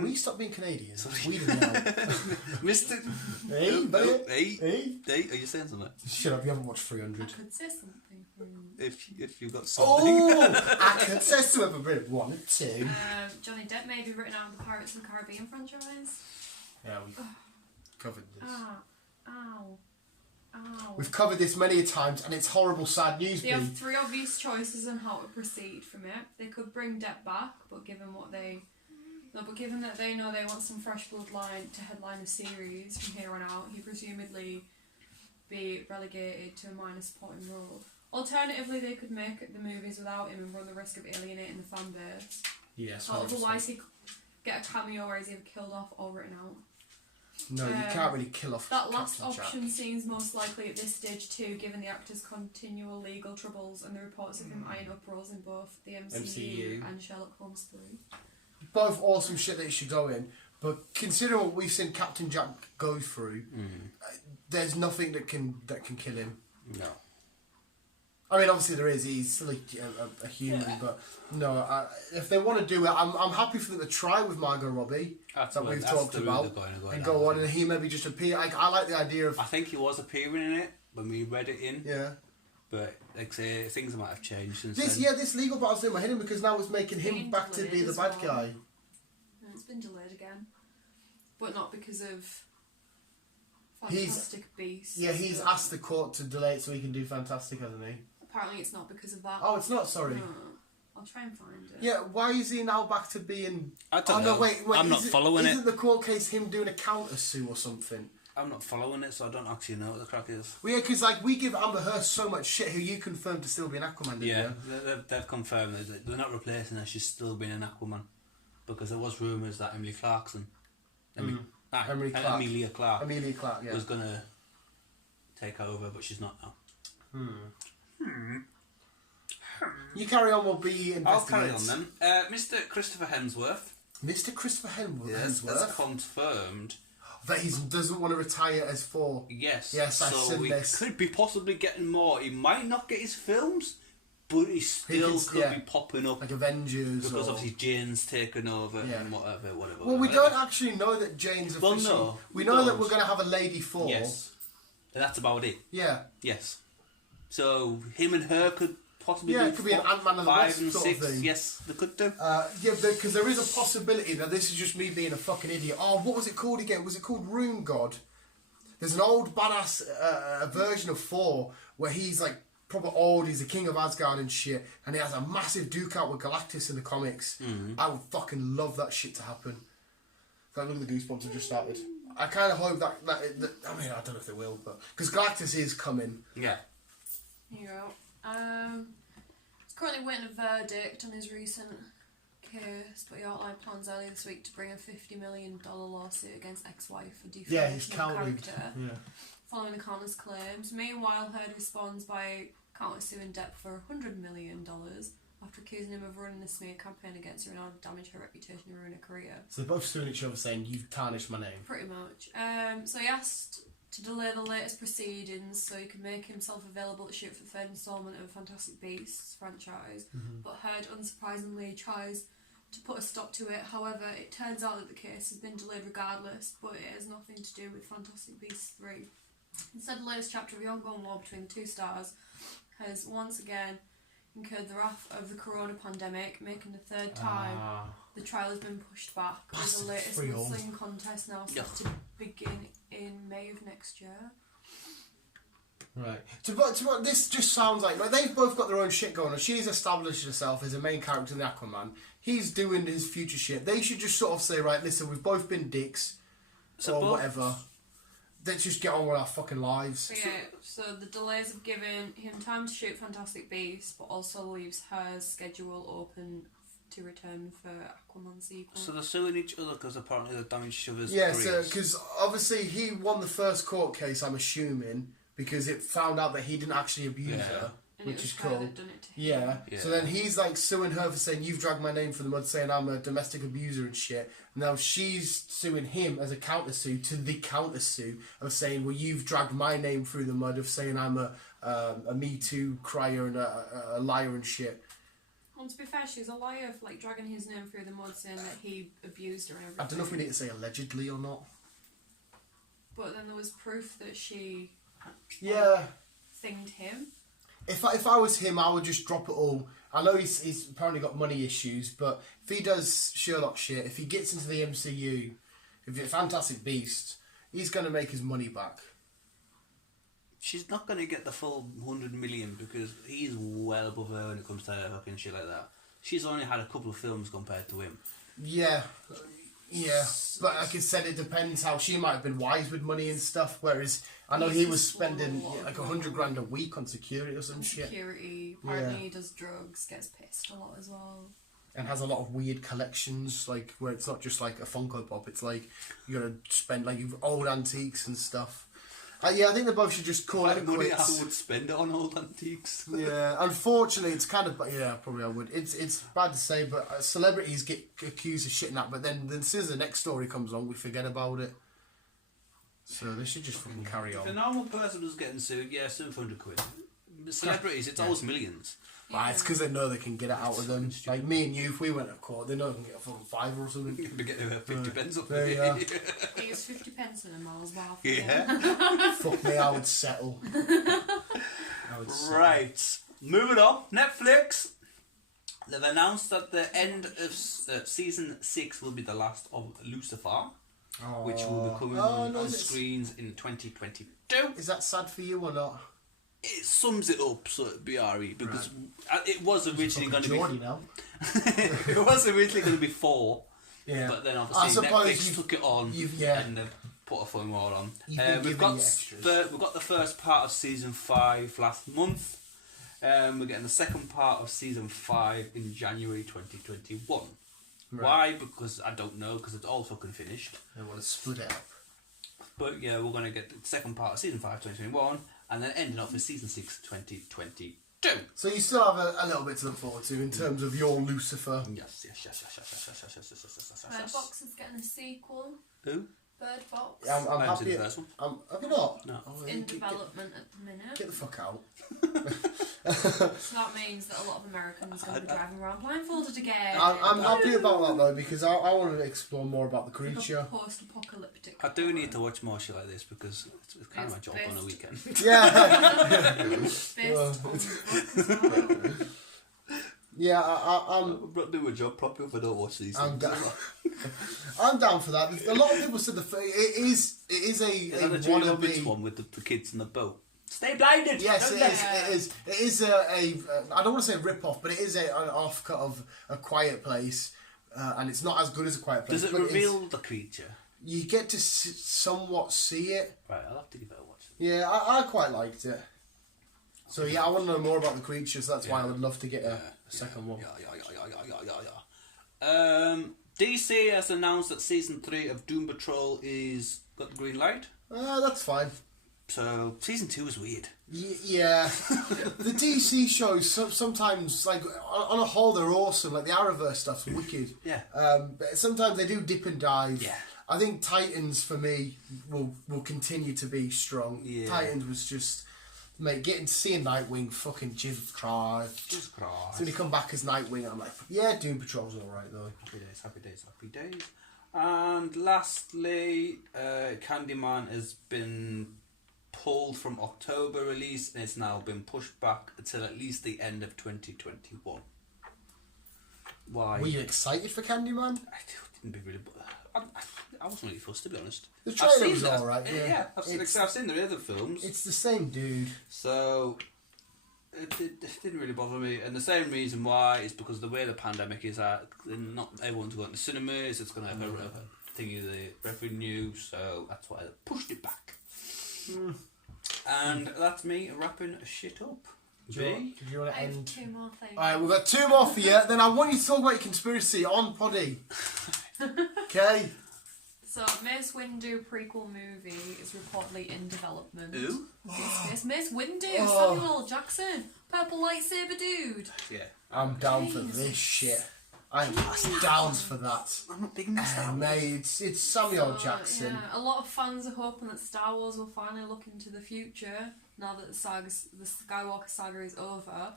Will you stop being Canadian? Sweden now. Mr. Hey, buddy. Hey, are you saying something? Shut up, you haven't watched 300. I could say something. If you've got something. Oh, I could say to him a bit 1 and 2. Johnny Depp may be written out of the Pirates of the Caribbean franchise. Yeah, we've covered this. Ow. We've covered this many a times, and it's horrible, sad news. They have 3 obvious choices on how to proceed from it. They could bring Depp back, but given that they know they want some fresh bloodline to headline a series from here on out, he presumably be relegated to a minor supporting role. Alternatively, they could make the movies without him and run the risk of alienating the fan base. Yes. Or otherwise, he could get a cameo where he's either killed off or written out. No, you can't really kill off That last Captain option Jack. seems most likely at this stage too, given the actor's continual legal troubles and the reports of him eyeing up roles in both the MCU and Sherlock Holmes 3. Both awesome shit that you should go in, but consider what we've seen Captain Jack go through. There's nothing that can kill him. No. I mean, obviously there is. He's still a human, but no. If they want to do it, I'm happy for them to try with Margot Robbie that we've talked about, and go on, and he maybe just appear. I like the idea of. I think he was appearing in it when we read it in. Yeah. But like I say, things might have changed since This then. this legal battle's doing my head in because now it's making him back to be the bad guy. Yeah, it's been delayed again, but not because of Fantastic Beasts. Yeah, he's asked the court to delay it so he can do Fantastic, hasn't he? Apparently, it's not because of that. Oh, it's not. Sorry. No. I'll try and find it. Yeah, why is he now back to being? I don't know. No, wait. I'm not following it. Isn't the court case him doing a counter sue or something? I'm not following it, so I don't actually know what the crack is. Well, yeah, because we give Amber Heard so much shit. Who you confirmed to still be an Aquaman? Yeah, they've confirmed that they're not replacing her. She's still being an Aquaman because there was rumours that Emilia Clarke was gonna take over, but she's not now. You carry on. We'll be investigating. I'll carry on then. Mr. Christopher Hemsworth. Mr. Christopher Hemsworth. Yes, has confirmed that he doesn't want to retire as Thor. Yes. Yes, I've so seen we this. could be possibly getting more. He might not get his films, but he still could be popping up. Like Avengers. Because obviously Jane's taken over and whatever. Well, we don't actually know that Jane's officially... Well, no. We know that we're going to have a Lady Thor. Yes. And that's about it. Yeah. Yes. So him and her could possibly it could be an Ant-Man and the 5 Wasp and sort 6. of thing. Yes, they could do. Yeah, because there is a possibility. Now, this is just me being a fucking idiot. Oh, what was it called again? Was it called Rune God? There's an old badass version of Thor where he's like proper old. He's the king of Asgard and shit, and he has a massive duke out with Galactus in the comics. I would fucking love that shit to happen. Look at the goosebumps have just started. I kind of hope that I mean, I don't know if they will, but because Galactus is coming. Yeah. Here you go. He's currently waiting a verdict on his recent case, but he outlined plans earlier this week to bring a $50 million lawsuit against ex-wife for defamation of character, following the countless claims. Meanwhile, Heard responds by counter-suing Depp for $100 million after accusing him of running a smear campaign against her in order to damage her reputation and ruin her career. So they're both suing each other saying, you've tarnished my name. Pretty much. So he asked to delay the latest proceedings so he can make himself available to shoot for the third instalment of Fantastic Beasts franchise, but Heard unsurprisingly tries to put a stop to it. However, it turns out that the case has been delayed regardless, but it has nothing to do with Fantastic Beasts 3. Instead, the latest chapter of the ongoing war between the two stars has once again incurred the wrath of the corona pandemic, making the third time the trial has been pushed back, with the latest wrestling contest now set to begin in May of next year. Right. This just sounds like they've both got their own shit going on. She's established herself as a main character in the Aquaman. He's doing his future shit. They should just sort of say, right, listen, we've both been dicks, or whatever. Let's just get on with our fucking lives. So the delays have given him time to shoot Fantastic Beasts, but also leaves her schedule open to return for Aquaman sequel. So they're suing each other because apparently they damaged each other's careers. Yeah, because obviously he won the first court case, I'm assuming, because it found out that he didn't actually abuse her. And which is cool. Done it to him. Yeah. So then he's like suing her for saying you've dragged my name through the mud, saying I'm a domestic abuser and shit. Now she's suing him as a countersue to the countersue of saying, well, you've dragged my name through the mud, of saying I'm a Me Too crier and a liar and shit. Well, to be fair, she's a liar for dragging his name through the mud, saying that he abused her and everything. I don't know if we need to say allegedly or not. But then there was proof that she thinged him. If I was him, I would just drop it all. I know he's apparently got money issues, but if he does Sherlock shit, if he gets into the MCU, if it's Fantastic Beast, he's going to make his money back. She's not going to get the full 100 million because he's well above her when it comes to fucking shit like that. She's only had a couple of films compared to him. Yeah. But like I said, it depends how she might have been wise with money and stuff, whereas I know he was spending like $100,000 a week on security or some shit. Apparently he does drugs, gets pissed a lot as well. And has a lot of weird collections, like where it's not just like a Funko Pop, it's like you gotta spend like old antiques and stuff. I think they both should just call it money quits. I would spend it on old antiques. Yeah, unfortunately, it's kind of probably I would. It's bad to say, but celebrities get accused of shit and that. But then as soon as the next story comes along, we forget about it. So they should just fucking carry on. If a normal person was getting sued, sue for £100. celebrities, it's always millions. But it's because they know they can get it out of them. Like me and you, if we went to court, they know they can get a fucking fiver or something. To get 50 pence up there you there. are. Here's 50 pence in a mile's worth. Yeah. Fuck me, I would settle. I would settle. Right. Moving on. Netflix. They've announced that the end of season 6 will be the last of Lucifer, which will be coming no, on screens in 2022. Is that sad for you or not? It sums it up, so it'd be RE, because it was originally going to be. Geordie now. It was originally going to be 4, Yeah. but then obviously Netflix took it on yeah. and put a few more on. You've been We've given got the extras. we've got the first part of season 5 last month. We're getting the second part of season 5 in January 2021. Right. Why? Because I don't know, because it's all fucking finished. They want to split it up. But yeah, we're going to get the second part of season 5 2021, and then ending off with season 6 2022. So you still have a little bit to look forward to in terms of your Lucifer. Yes. Bird Box is getting a sequel. Who? Bird Box. Yeah, I'm I haven't seen happy. the first one. Have you not? No. Oh, In get development at the minute. the fuck out. So that means that a lot of Americans are going to be driving around blindfolded again. I'm happy about that though because I want to explore more about the Like a creature. post-apocalyptic. I do need to watch more shit like this because it's kind of my It's job on a weekend. Yeah. Based on the book as well. Yeah, I'm not doing my job properly if I don't watch these I'm things. down. I'm down for that. A lot of people said it is Is that the a Julia Roberts wannabe. one with the kids in the boat? Stay blinded! Yes, Don't it they? is. It is. It is I don't want to say rip off, but it is an off-cut of A Quiet Place, and it's not as good as A Quiet Place. Does it but reveal the creature? You get to somewhat see it. Right, I'll have to give it a watch. Yeah, I quite liked it. So yeah, I want to know more about the creature, so that's why I would love to get a second one. DC has announced that season 3 of Doom Patrol is got the green light. That's fine. So season 2 is weird. Yeah, the DC shows sometimes, like on a whole, they're awesome. Like the Arrowverse stuff's wicked. Yeah. But sometimes they do dip and dive. Yeah. I think Titans for me will continue to be strong. Yeah. Titans was just, mate, seeing Nightwing, fucking Jesus Christ. Jesus So Christ. when he come back as Nightwing, I'm like, yeah, Doom Patrol's alright though. Happy days, happy days, happy days. And lastly, Candyman has been pulled from October release and it's now been pushed back until at least the end of 2021. Why? Were you excited for Candyman? I didn't be really. I wasn't really fussed, to be honest. The I've trailer seen was that. alright, yeah. I've seen the other films. It's the same dude. So it didn't really bother me, and the same reason why is because the way the pandemic is at, not everyone's going to cinemas. It's going to have a thingy the revenue, so that's why they pushed it back. And that's me wrapping shit up. Do you want to I have end? 2 more things. Alright, we've got 2 more for you. Then I want you to talk about your conspiracy on Poddy. Okay. So, Mace Windu prequel movie is reportedly in development. Who? It's Mace Windu, Oh. Samuel L. Jackson, purple lightsaber dude. Yeah. I'm down for Jesus. this shit. I'm down for that. I'm not big enough. Mate, it's Samuel So, Jackson. Yeah, a lot of fans are hoping that Star Wars will finally look into the future now that the Skywalker saga is over.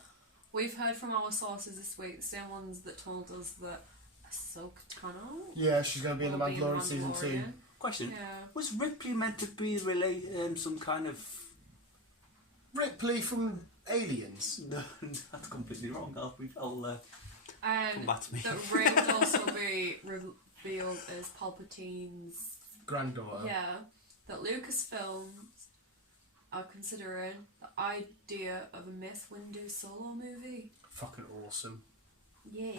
We've heard from our sources this week, the same ones that told us that Ahsoka Tano Yeah, she's going to be in the will be in Mandalorian season 2. Mandalorian. Question: Yeah. Was Ripley meant to be some kind of? Ripley from Aliens. No, that's completely wrong. I'll come And back to me. that Rey would also be revealed as Palpatine's. Granddaughter. Yeah, that Lucasfilms are considering the idea of a Mace Windu solo movie. Fucking awesome. Yeah.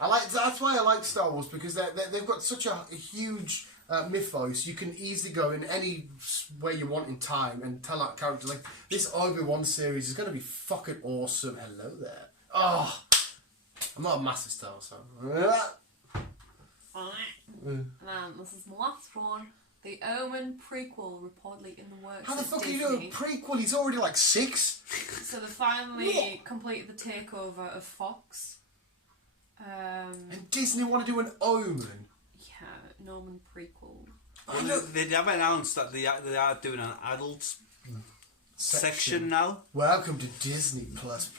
That's why I like Star Wars, because they've got such a huge mythos. You can easily go in any way you want in time and tell that character. Like this Obi-Wan series is going to be fucking awesome. Hello there. Oh, I'm not a massive Star Wars fan. And then this is my last one. The Omen prequel reportedly in the works. How the at fuck are you Disney. doing a prequel? He's already like 6. So they finally completed the takeover of Fox. And Disney want to do an Omen. Yeah, an Omen prequel. I know. They have announced that they are doing an adult section now. Welcome to Disney Plus.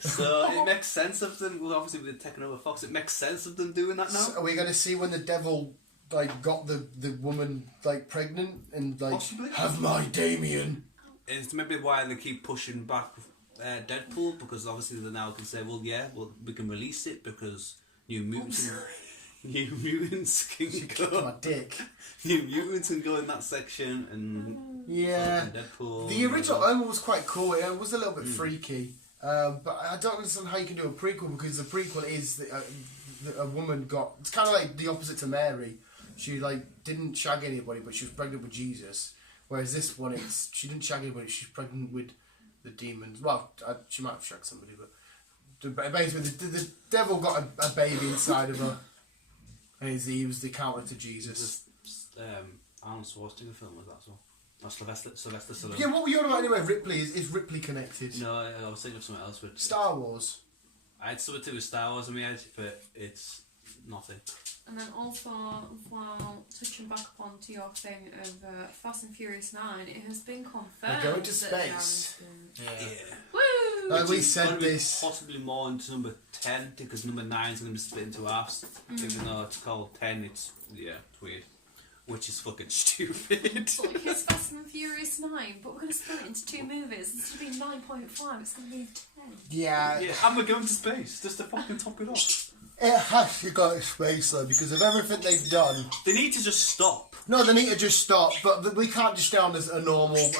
So it makes sense of them. Well, obviously with taking over Fox, it makes sense of them doing that now. So are we going to see when the devil like got the woman like pregnant and like Possibly. have my Damien? It's maybe why they keep pushing back Deadpool, because obviously they now can say, well, we can release it because New Mutants can go. My dick. New Mutants can go in that section, and Yeah. Deadpool. The original Omen was quite cool. It was a little bit freaky, but I don't understand how you can do a prequel, because the prequel is a woman got. It's kind of like the opposite to Mary. She like didn't shag anybody, but she was pregnant with Jesus. Whereas this one, she didn't shag anybody. She's pregnant with the demons. Well, she might have shagged somebody, but basically the devil got a baby inside of her, and he was the counter to Jesus. Arnold Schwarzenegger film was that so? Or Sylvester Stallone. Yeah, what were you on about anyway? Ripley is Ripley connected? No, I was thinking of something else. But Star Wars. I had something to do with Star Wars in my head, but it's nothing. And then also, while touching back upon to your thing of Fast and Furious 9, it has been confirmed They're going to that they are space. in- Woo! Like we It's said gonna be this. possibly more into number 10, because number 9 is going to be split into halves. Even though it's called 10, it's weird. Which is fucking stupid. So like, here's Fast and Furious 9, but we're going to split it into 2 movies. Instead of being 9.5, it's going to be 10. Yeah, And we're going to space just to fucking top it off. it has to go to space though, because of everything they've done. They need to just stop. No, they need to just stop, but we can't just stay on a normal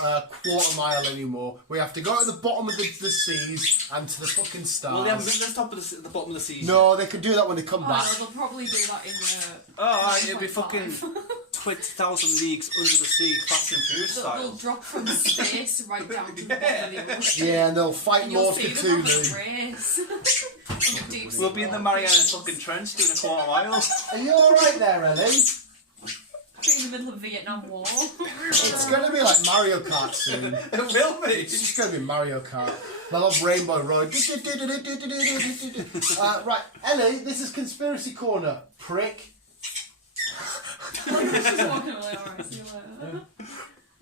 quarter mile anymore. We have to go to the bottom of the seas and to the fucking stars. Well, they haven't been to the top of the bottom of the seas. No, they can do that when they come Oh, back. no, they'll probably do that in the. Oh, it'd be 9.5. fucking 20,000 leagues under the sea, Fast and Furious They'll style. drop from space right down to the bottom of the ocean. Yeah, and they'll fight And you'll Lord see them having Cthulhu. a race. On the deep sea We'll be in the waters. Mariana fucking Trench doing a quarter mile. Are you alright there, Ellie? In the middle of Vietnam War. It's going to be like Mario Kart soon. It will be. It's just going to be Mario Kart. I love Rainbow Road. Right, Ellie, this is Conspiracy Corner. Prick. Just walking away, alright, see you later.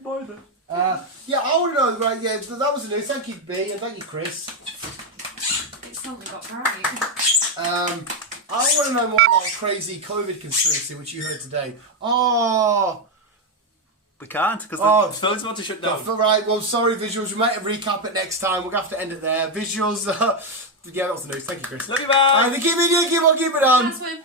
Bye then. Yeah, I want to know, right, yeah, that was the news. Thank you, B, and thank you, Chris. It's something got right. I want to know more about crazy COVID conspiracy, which you heard today. Oh, We can't, because Oh, the phone's about to shut down. right, well, sorry, visuals. We might recap it next time. We're going to have to end it there. Visuals, yeah, that was the news. Thank you, Chris. Love you, bye. Keep it on. Nice one.